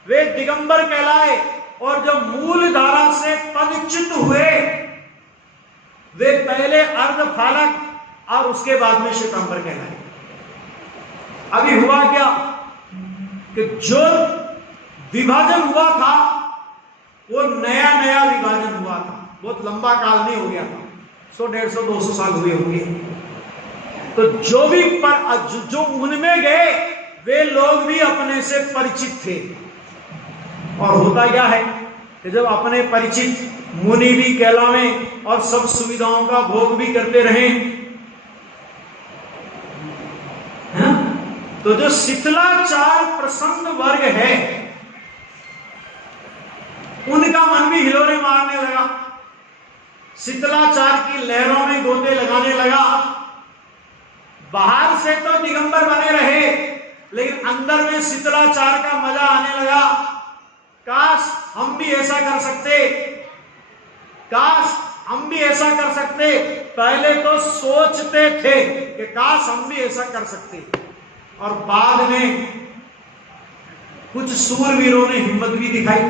वे दिगंबर कहलाए और जो मूल धारा से पदच्युत हुए वे पहले अर्धफालक और उसके बाद में श्वेतांबर कहलाए। अभी हुआ क्या कि जो विभाजन हुआ था वो नया विभाजन हुआ था, बहुत लंबा काल नहीं हो गया था, 100, 150, 200 साल हुए होंगे। तो जो भी जो उनमें गए वे लोग भी अपने से परिचित थे। और होता क्या है कि जब अपने परिचित मुनि भी कहलावे और सब सुविधाओं का भोग भी करते रहे, तो जो शिथिलाचार प्रसन्न वर्ग है उनका मन भी हिलोरे मारने लगा, शिथिलाचार की लहरों में गोते लगाने लगा। बाहर से तो दिगंबर बने रहे लेकिन अंदर में शिथिलाचार का मजा आने लगा। काश हम भी ऐसा कर सकते, काश हम भी ऐसा कर सकते। पहले तो सोचते थे कि काश हम भी ऐसा कर सकते, और बाद में कुछ सूरवीरों ने हिम्मत भी दिखाई।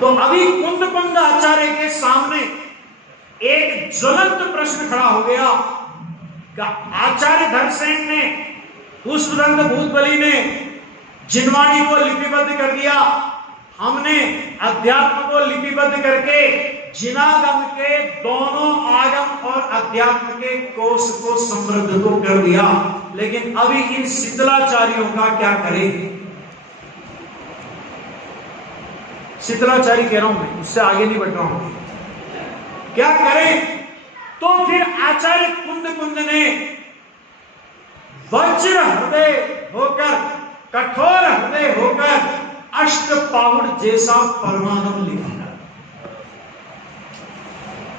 तो अभी कुंद आचार्य के सामने एक ज्वलंत प्रश्न खड़ा हो गया। आचार्य धरसेन ने, पुष्पदंत भूतबली ने जिनवाणी को लिपिबद्ध कर दिया, हमने अध्यात्म को लिपिबद्ध करके जिनागम के दोनों आगम और अध्यात्म के कोश को समृद्ध तो कर दिया, लेकिन अभी इन शिथिलाचारियों का क्या करें? शिथिलाचारी कह रहा हूं मैं, उससे आगे नहीं बढ़ रहा हूं, क्या करें? तो फिर आचार्य कुंद ने वज्र हृदय होकर, कठोर हृदय होकर अष्टपाहुड़ जैसा परमागम लिखा।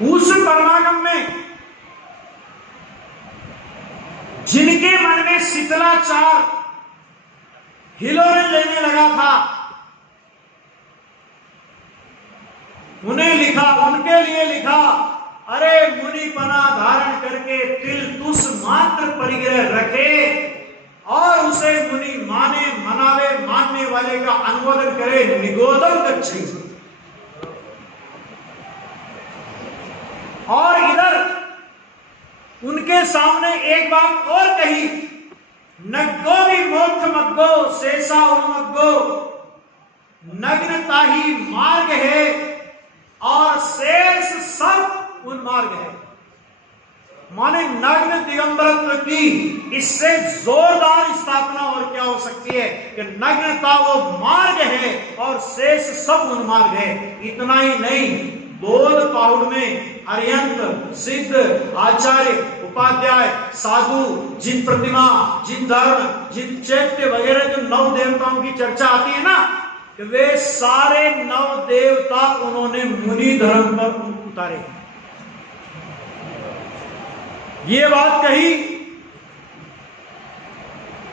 उस परमागम में जिनके मन में शिथिलाचार हिलोरे लेने लगा था उन्हें लिखा, उनके लिए लिखा, अरे मुनिपना धारण करके तिल तुस मात्र परिग्रह रखे और उसे मुनि माने, मनावे, मानने वाले का अनुमोदन करे, निगोदम गच्छति। और इधर उनके सामने एक बात और कही, नग्गो विमोक्ष मग्गो शेषा उन्मग्गो, नग्नता ही मार्ग है और शेष सब उन्मार्ग है। माने नग्न दिगंबरत्व की इससे जोरदार स्थापना और क्या हो सकती है कि नग्नता वो मार्ग है और शेष सब उन्मार्ग है। इतना ही नहीं, बोध पाहुड़ में अरिहंत, सिद्ध, आचार्य, उपाध्याय, साधु, जिन प्रतिमा, जिन धर्म, जिन चैत्य वगैरह जो नौ देवताओं की चर्चा आती है ना, कि वे सारे नौ देवता उन्होंने मुनि धर्म पर उतारे। ये बात कही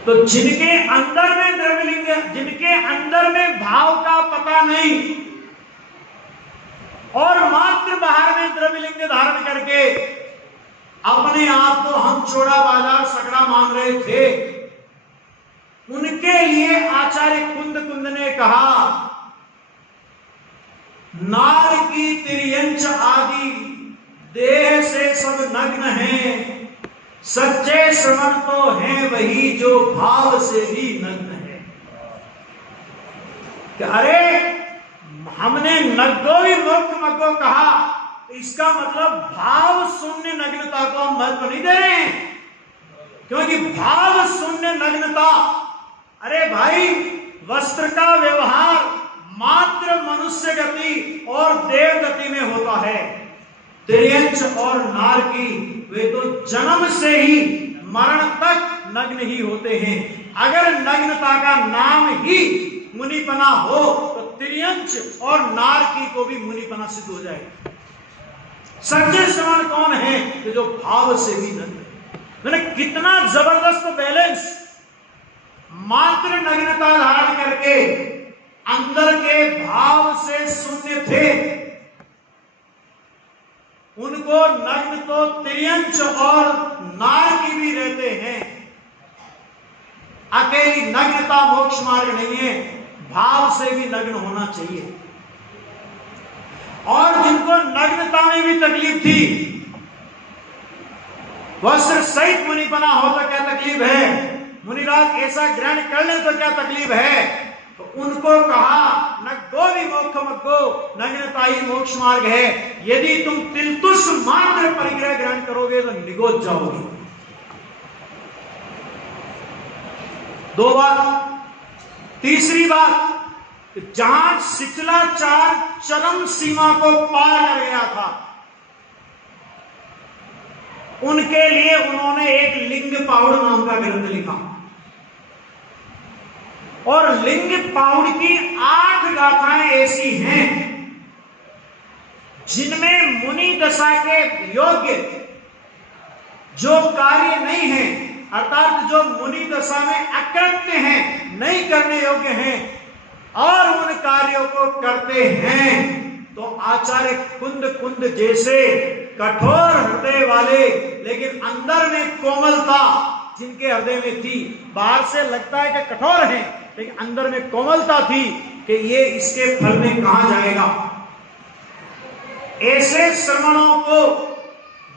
तो जिनके अंदर में द्रव्यलिंग, जिनके अंदर में भाव का पता नहीं और मात्र बाहर में द्रव्यलिंग धारण करके अपने आप को हम चोड़ा बाजार सकड़ा मान रहे थे, उनके लिए आचार्य कुंद ने कहा, नार की तिर्यंच आदि देह से सब नग्न हैं, सच्चे श्रवण तो हैं वही जो भाव से भी नग्न है। कि अरे हमने नग्गो विमोक्ष मग्गो कहा, इसका मतलब भाव शून्य नग्नता को हम महत्व नहीं दे रहे हैं, क्योंकि भाव शून्य नग्नता, अरे भाई वस्त्र का व्यवहार मात्र मनुष्य गति और देव गति में होता है। तिर्यंच और नार की वे तो जन्म से ही मरण तक नग्न ही होते हैं। अगर नग्नता का नाम ही मुनिपना हो तो तिर्यंच और नार की को भी मुनिपना सिद्ध हो जाएगा। सच्चे श्रवण कौन है? कि जो भाव से भी नग्न है। मैंने कितना जबरदस्त बैलेंस, मात्र नग्नता धारण करके अंदर के भाव से शून्य थे, उनको नग्न तो तिर्यंच और नार की भी रहते हैं। अकेली नग्नता मोक्ष मार्ग नहीं है, भाव से भी नग्न होना चाहिए। और जिनको नग्नता में भी तकलीफ थी, वस्त्र सहित मुनिपना हो तो क्या तकलीफ है, मुनिराज ऐसा ग्रहण कर ले तो क्या तकलीफ है, तो उनको कहा नग्गो विमोक्ष मग्गो, नग्नता ही मोक्ष मार्ग है। यदि तुम तिलतुष मात्र परिग्रह ग्रहण करोगे तो निगोद जाओगे। दो बात। तीसरी बात, जहां शिथिलाचार चरम सीमा को पार कर गया था, उनके लिए उन्होंने एक लिंग पाहुड़ नाम का ग्रंथ लिखा और लिंग पाहुड़ की 8 गाथाएं ऐसी हैं जिनमें मुनि दशा के योग्य जो कार्य नहीं है, अर्थात जो मुनि दशा में अकृत्य हैं, नहीं करने योग्य हैं और उन कार्यों को करते हैं, तो आचार्य कुंद जैसे कठोर हृदय वाले लेकिन अंदर में कोमलता जिनके हृदय में थी, बाहर से लगता है कि कठोर है लेकिन अंदर में कोमलता थी कि ये इसके फल में कहां जाएगा, ऐसे श्रवणों को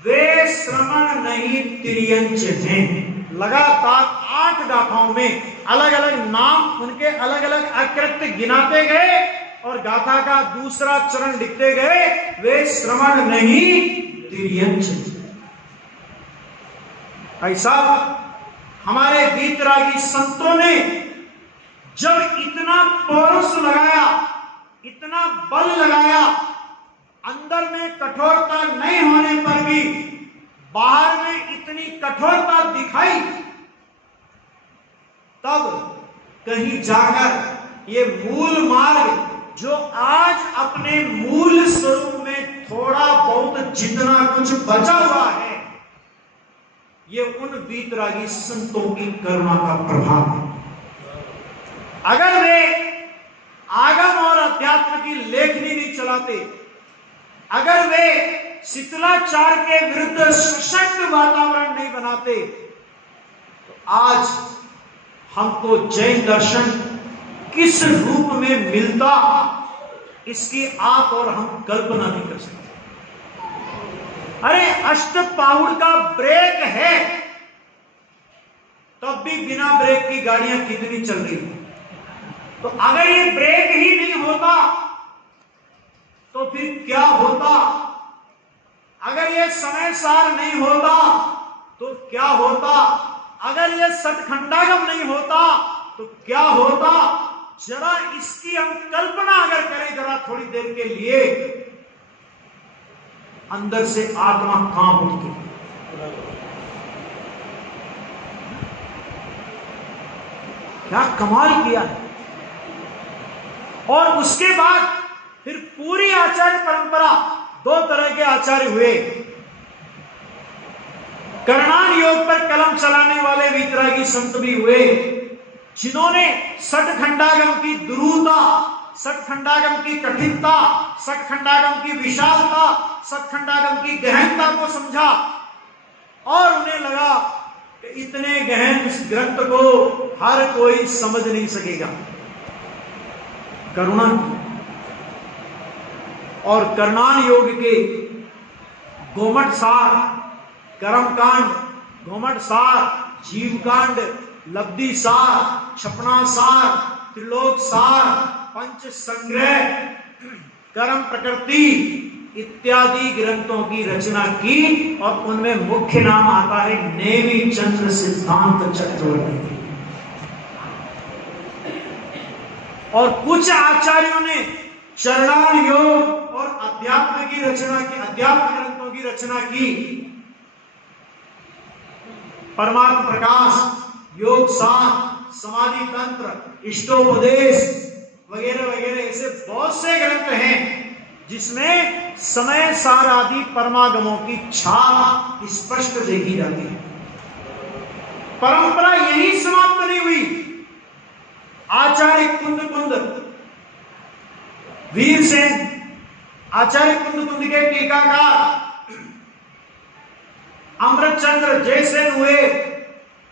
वे श्रवण नहीं तिर्यंच हैं। लगातार 8 गाथाओं में अलग अलग नाम, उनके अलग अलग अकृत्य गिनाते गए और गाथा का दूसरा चरण लिखते गए, वे श्रवण नहीं तिर्यंच। ऐसा हमारे वीतरागी संतों ने जब इतना पौरुष लगाया, इतना बल लगाया, अंदर में कठोरता नहीं होने पर भी बाहर में इतनी कठोरता दिखाई, तब कहीं जाकर ये मूल मार्ग जो आज अपने मूल स्वरूप में थोड़ा बहुत जितना कुछ बचा हुआ है, ये उन वीतरागी संतों की करुणा का प्रभाव है। अगर वे आगम और अध्यात्म की लेखनी नहीं चलाते, अगर वे शीतलाचार के विरुद्ध सशक्त वातावरण नहीं बनाते तो आज हमको जैन दर्शन किस रूप में मिलता, इसकी आप और हम कल्पना नहीं कर सकते। अरे अष्टपाहुड़ का ब्रेक है, तब भी बिना ब्रेक की गाड़ियां कितनी चल रही हैं। तो अगर ये ब्रेक ही नहीं होता तो फिर क्या होता? अगर ये समय सार नहीं होता तो क्या होता? अगर ये सतखंडागम नहीं होता तो क्या होता? जरा इसकी हम कल्पना अगर करें जरा थोड़ी देर के लिए, अंदर से आत्मा कांप उठती। क्या कमाल किया है। और उसके बाद फिर पूरी आचार्य परंपरा, दो तरह के आचार्य हुए। करणान योग पर कलम चलाने वाले वीतरागी संत भी हुए, जिन्होंने सतखंडागम की दुरूहता, सतखंडागम की कठिनता, सतखंडागम की विशालता, सतखंडागम की गहनता को समझा और उन्हें लगा कि इतने गहन इस ग्रंथ को हर कोई समझ नहीं सकेगा। करुणा की। और करणान योग के गोमट सार, कर्मकांड, गोमट सार, जीवकांड, लब्धि सार, छपना सार, त्रिलोक सार, पंच संग्रह, कर्म प्रकृति इत्यादि ग्रंथों की रचना की और उनमें मुख्य नाम आता है नेमी चंद्र सिद्धांत चक्रवर्ती। और कुछ आचार्यों ने चरणान योग और अध्यात्म की रचना की, अध्यात्म ग्रंथों की रचना की। परमात्म प्रकाश, योग सार, समाधि तंत्र, इष्टोपदेश वगैरह वगैरह ऐसे बहुत से ग्रंथ हैं जिसमें समय सार आदि परमागमों की छाप स्पष्ट देखी जाती है। परंपरा यही समाप्त नहीं हुई। आचार्य कुंद वीरसेन, आचार्य कुंद के टीकाकार अमृतचंद्र जयसेन हुए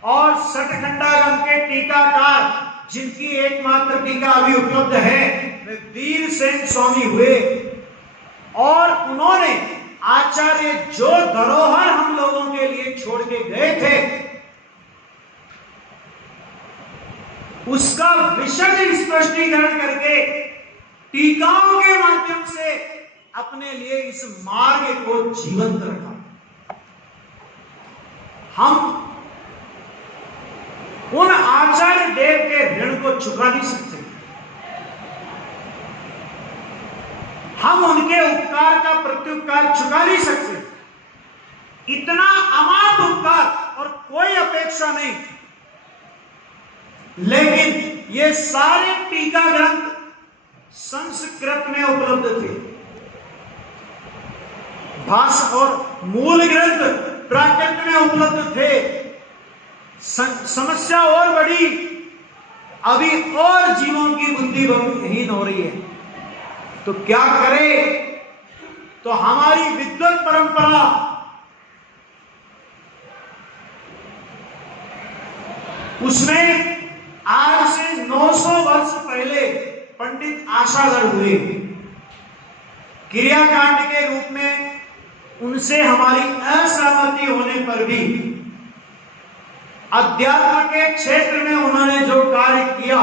और सतखंडागम के टीकाकार जिनकी एकमात्र टीका अभी उपलब्ध है वे वीरसेन स्वामी हुए। और उन्होंने आचार्य जो धरोहर हम लोगों के लिए छोड़ के गए थे उसका विशद स्पष्टीकरण करके टीकाओं के माध्यम से अपने लिए इस मार्ग को जीवंत रखा। हम उन आचार्य देव के ऋण को चुका नहीं सकते। हम उनके उपकार का प्रत्युपकार चुका नहीं सकते। इतना अमाप उपकार और कोई अपेक्षा नहीं। लेकिन ये सारे टीका ग्रंथ संस्कृत में उपलब्ध थे, भाषा और मूल ग्रंथ प्राकृत में उपलब्ध थे। समस्या और बड़ी, अभी और जीवों की बुद्धि हीन हो रही है। तो क्या करें? तो हमारी विद्वत परंपरा उसमें आज से 900 वर्ष पहले पंडित आशागर हुए। क्रियाकांड के रूप में उनसे हमारी असहमति होने पर भी अध्यात्म के क्षेत्र में उन्होंने जो कार्य किया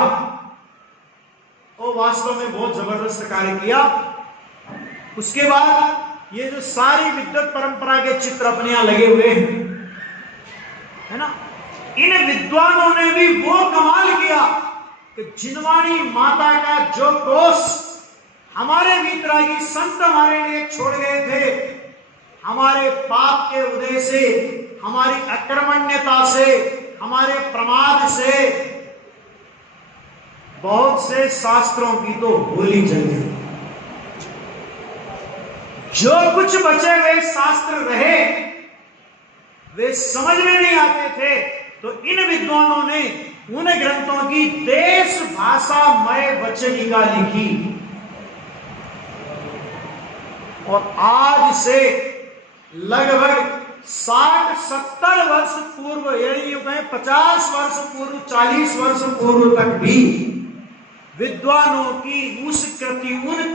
वो वास्तव में बहुत जबरदस्त कार्य किया। उसके बाद ये जो सारी विद्वत परंपरा के चित्र अपने यहां लगे हुए हैं, है ना, इन विद्वानों ने भी वो कमाल किया कि जिनवाणी माता का जो कोष हमारे वीतरागी संत हमारे लिए छोड़ गए थे, हमारे पाप के उदय से, हमारी अकर्मण्यता से, हमारे प्रमाद से बहुत से शास्त्रों की तो होली जल गई। जो कुछ बचे हुए शास्त्र रहे वे समझ में नहीं आते थे, तो इन विद्वानों ने उन ग्रंथों की देश भाषामय वचनिका लिखी और आज से लगभग 60-70 वर्ष पूर्व, यानी 50 वर्ष पूर्व, 40 वर्ष पूर्व तक भी विद्वानों की उन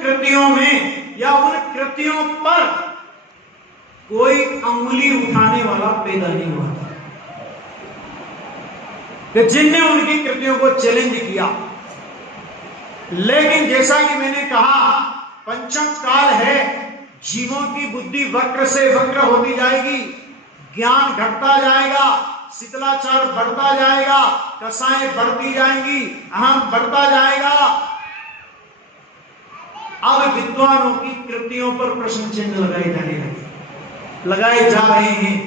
कृतियों में या उन कृतियों पर कोई अंगुली उठाने वाला पैदा नहीं हुआ था कि जिनने उनकी कृतियों को चैलेंज किया। लेकिन जैसा कि मैंने कहा, पंचम काल है, जीवों की बुद्धि वक्र से वक्र होती जाएगी, ज्ञान घटता जाएगा, शिथिलाचार बढ़ता जाएगा, कसाएं बढ़ती जाएंगी, अहम बढ़ता जाएगा। अब विद्वानों की कृतियों पर प्रश्न चिन्ह लगाए जा रहे हैं।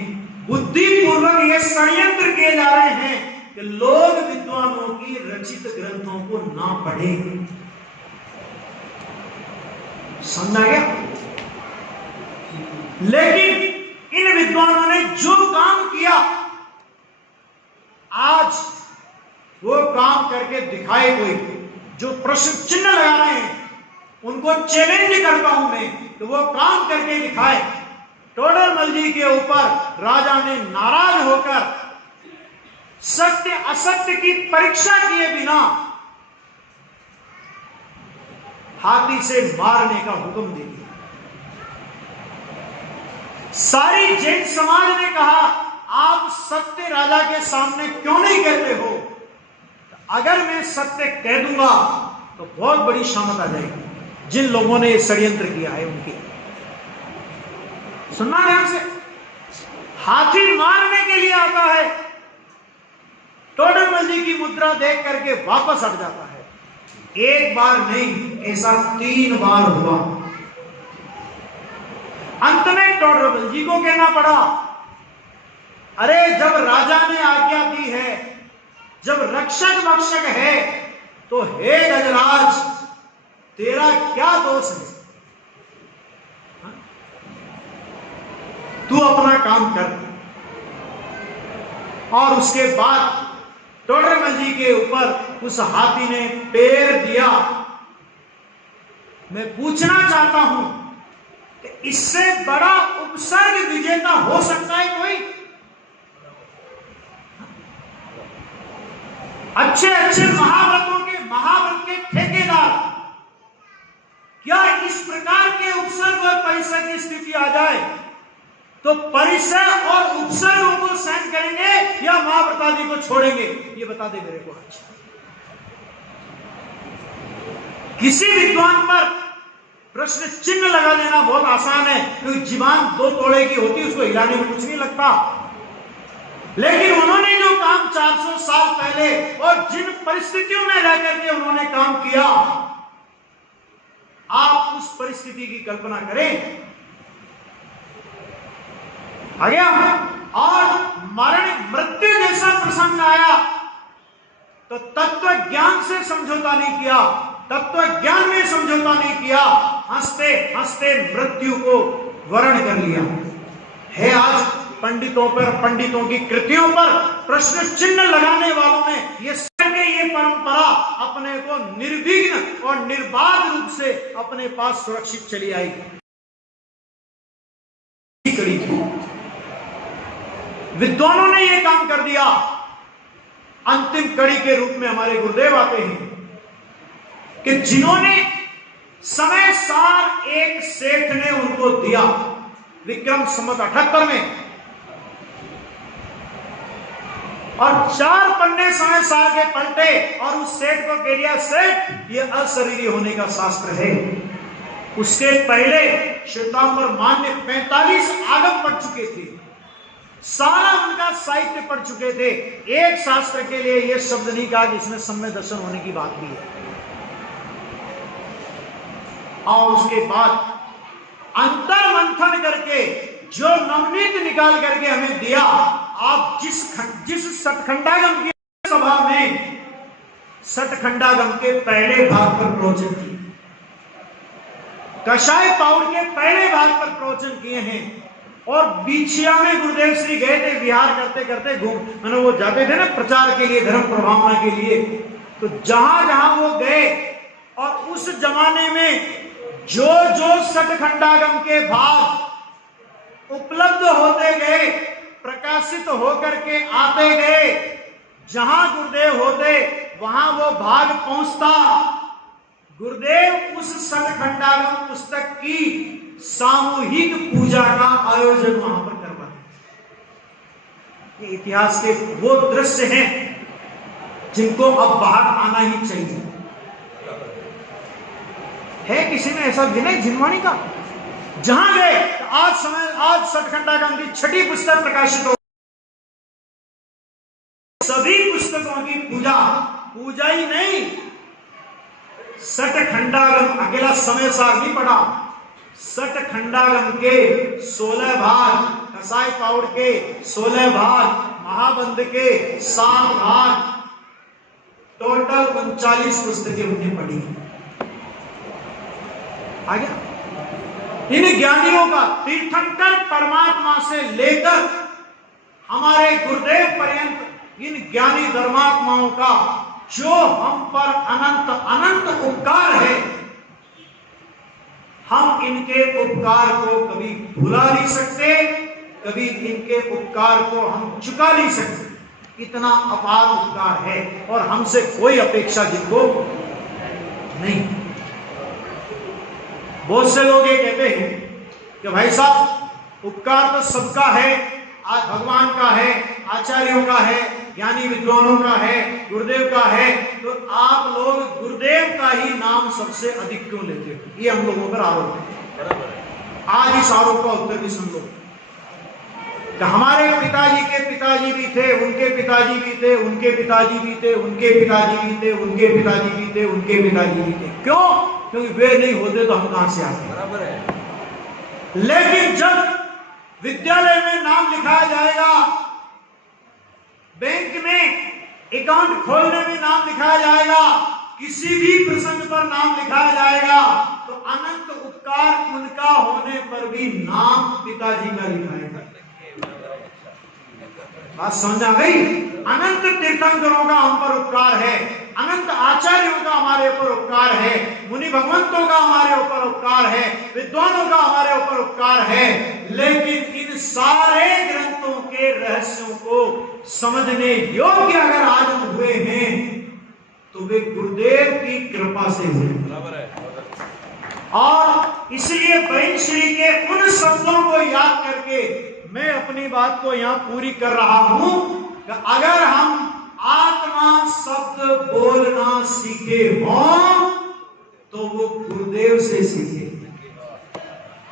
बुद्धिपूर्वक ये षड्यंत्र किए जा रहे हैं कि लोग विद्वानों की रचित ग्रंथों को ना पढ़े। समझा गया? लेकिन इन विद्वानों ने जो काम किया, आज वो काम करके दिखाए। कोई जो प्रश्न चिन्ह लगा रहे हैं उनको चैलेंज करता हूं मैं, तो वो काम करके दिखाए। टोडरमल जी के ऊपर राजा ने नाराज होकर सत्य असत्य की परीक्षा किए बिना हाथी से मारने का हुक्म दे दिया। सारी जैन समाज ने कहा, आप सत्य राजा के सामने क्यों नहीं कहते हो? अगर मैं सत्य कह दूंगा तो बहुत बड़ी शामत आ जाएगी। जिन लोगों ने षड्यंत्र किया है उनके, सुनना ध्यान से, हाथी मारने के लिए आता है, टोडरमल जी की मुद्रा देख करके वापस हट जाता है। एक बार नहीं, ऐसा 3 बार हुआ। अंत में टोडरमल जी को कहना पड़ा, अरे जब राजा ने आज्ञा दी है, जब रक्षक भक्षक है, तो हे गजराज, तेरा क्या दोष है? तू अपना काम कर। और उसके बाद टोडरमल जी के ऊपर उस हाथी ने पैर दिया। मैं पूछना चाहता हूं कि इससे बड़ा उपसर्ग विजेता हो सकता है कोई? अच्छे अच्छे महाव्रत के ठेकेदार, क्या इस प्रकार के उपसर्ग और परिसर की स्थिति आ जाए तो परिसर और उपसर्गों को सहन करेंगे या महाव्रतादि को छोड़ेंगे? ये बता दे मेरे को आज। किसी विद्वान पर प्रश्न चिन्ह लगा देना बहुत आसान है, क्योंकि जीवान 2 तोड़े की होती है, उसको हिलाने में कुछ नहीं लगता। लेकिन उन्होंने जो काम 400 साल पहले और जिन परिस्थितियों में रह करके उन्होंने काम किया, आप उस परिस्थिति की कल्पना करें। आ गया? और मृत्यु जैसा प्रसंग आया तो तत्व ज्ञान से समझौता नहीं किया, तत्व ज्ञान में समझौता नहीं किया, हंसते हंसते मृत्यु को वर्ण कर लिया है। आज पंडितों की कृतियों पर प्रश्न चिन्ह लगाने वालों ने ये परंपरा अपने को निर्विघ्न और निर्बाध रूप से अपने पास सुरक्षित चली आई। विद्वानों ने यह काम कर दिया। अंतिम कड़ी के रूप में हमारे गुरुदेव आते हैं कि जिन्होंने समय सार एक सेठ ने उनको दिया, विक्रम संवत 78 में, और 4 पन्ने समय सार के पलटे और उस सेठ को कह दिया, सेठ ये अशरीरी होने का शास्त्र है। उसके पहले श्वेतांबर मान ने 45 आगम पढ़ चुके थे, सारा उनका साहित्य पढ़ चुके थे। एक शास्त्र के लिए यह शब्द नहीं कहा कि इसमें सम्य दर्शन होने की बात भी है। और उसके बाद अंतर मंथन करके जो नवनीत निकाल करके हमें दिया, आप जिस सतखंडागम की सभा में सतखंडागम के पहले भाग पर प्रवचन किए, कषाय पाउड के पहले भाग पर प्रवचन किए हैं, और बीछिया में गुरुदेव श्री गए थे, विहार करते करते मैंने वो जाते थे ना प्रचार के लिए, धर्म प्रभावना के लिए, तो जहां जहां वो गए, और उस जमाने में जो जो सतखंडागम के भाग उपलब्ध होते गए, प्रकाशित होकर के आते गए, जहां गुरुदेव होते वहां वो भाग पहुंचता। गुरुदेव उस सतखंडागम पुस्तक की सामूहिक पूजा का आयोजन वहां पर करवाते। ये इतिहास के वो दृश्य हैं जिनको अब बाहर आना ही चाहिए। है किसी में ऐसा विनय झिनवानी का? जहां गए आज सतखंडागम की छठी पुस्तक प्रकाशित हो, सभी पुस्तकों की पूजा ही नहीं, सतखंडागम अकेला समय सार नहीं पढ़ा, सतखंडागम के 16 भाग, कसाई पाउड़ के 16 भाग, महाबंध के 7 भाग, टोटल 39 पुस्तकें उन्हें पढ़ी। आ गया? इन ज्ञानियों का तीर्थंकर परमात्मा से लेकर हमारे गुरुदेव पर्यंत इन ज्ञानी धर्मात्माओं का जो हम पर अनंत अनंत उपकार है, हम इनके उपकार को कभी भुला नहीं सकते, कभी इनके उपकार को हम चुका नहीं सकते। इतना अपार उपकार है और हमसे कोई अपेक्षा जिनको नहीं। बहुत से लोग ये कहते हैं कि भाई साहब उपकार तो सबका है, आज भगवान का है, आचार्यों का है, ज्ञानी विद्वानों का है, गुरुदेव का है, तो आप लोग गुरुदेव का ही नाम सबसे अधिक क्यों लेते हो? ये हम लोगों पर आरोप है। आज इस आरोप का उत्तर भी सुन लो कि हमारे पिताजी के पिताजी भी थे, उनके पिताजी भी थे, उनके पिताजी भी थे, उनके पिताजी भी थे, उनके पिताजी भी थे, उनके पिताजी भी थे। क्यों? क्योंकि वे नहीं होते तो हम कहां से आते? बराबर है। लेकिन जब विद्यालय में नाम लिखाया जाएगा, बैंक में अकाउंट खोलने में नाम लिखाया जाएगा, किसी भी प्रसंग पर नाम लिखाया जाएगा, तो अनंत उपकार उनका होने पर भी नाम पिताजी का लिखाएगा। बात समझ आ गई? अनंत तीर्थंकरों का हम पर उपकार है, अनंत आचार्यों का हमारे ऊपर उपकार है, मुनि भगवंतों का हमारे ऊपर उपकार है, विद्वानों का हमारे ऊपर उपकार है। लेकिन इन सारे ग्रंथों के रहस्यों को समझने योग्य अगर आज हम हुए हैं तो वे गुरुदेव की कृपा से हुए। और इसलिए बहन श्री के उन शब्दों को याद करके मैं अपनी बात को यहां पूरी कर रहा हूं कि अगर हम आत्मा शब्द बोलना सीखे हों तो वो गुरुदेव से सीखे।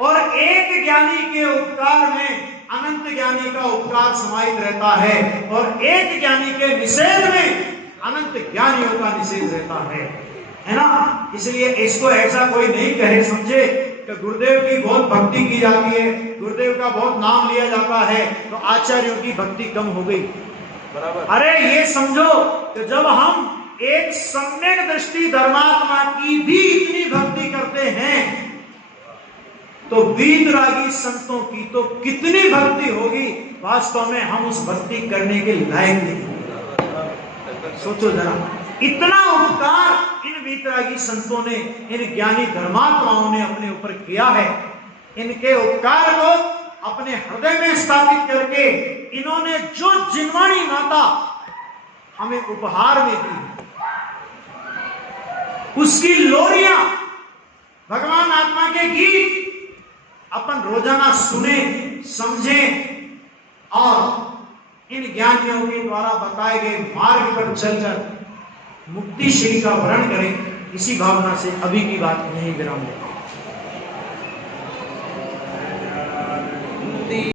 और एक ज्ञानी के उपकार में अनंत ज्ञानी का उपकार समाहित रहता है, और एक ज्ञानी के निषेध में अनंत ज्ञानियों का निषेध रहता है ना? इसलिए इसको ऐसा कोई नहीं कहे समझे कि गुरुदेव की बहुत भक्ति की जाती है, गुरुदेव का बहुत नाम लिया जाता है तो आचार्यों की भक्ति कम हो गई। बराबर। अरे ये समझो कि जब हम एक सम्यक दृष्टि धर्मात्मा की भी इतनी भक्ति करते हैं तो वीतरागी संतों की तो कितनी भक्ति होगी। वास्तव में हम उस भक्ति करने के लायक नहीं। सोचो जरा, इतना उपकार इन वीतरागी संतों ने, इन ज्ञानी धर्मात्माओं ने अपने ऊपर किया है। इनके उपकार को अपने हृदय में स्थापित करके इन्होंने जो जिनवाणी माता हमें उपहार में दी, उसकी लोरियां, भगवान आत्मा के गीत अपन रोजाना सुने, समझें और इन ज्ञानियों के द्वारा बताए गए मार्ग पर चलकर मुक्ति श्री का वर्ण करें। इसी भावना से अभी की बात यहीं विराम देता हूं।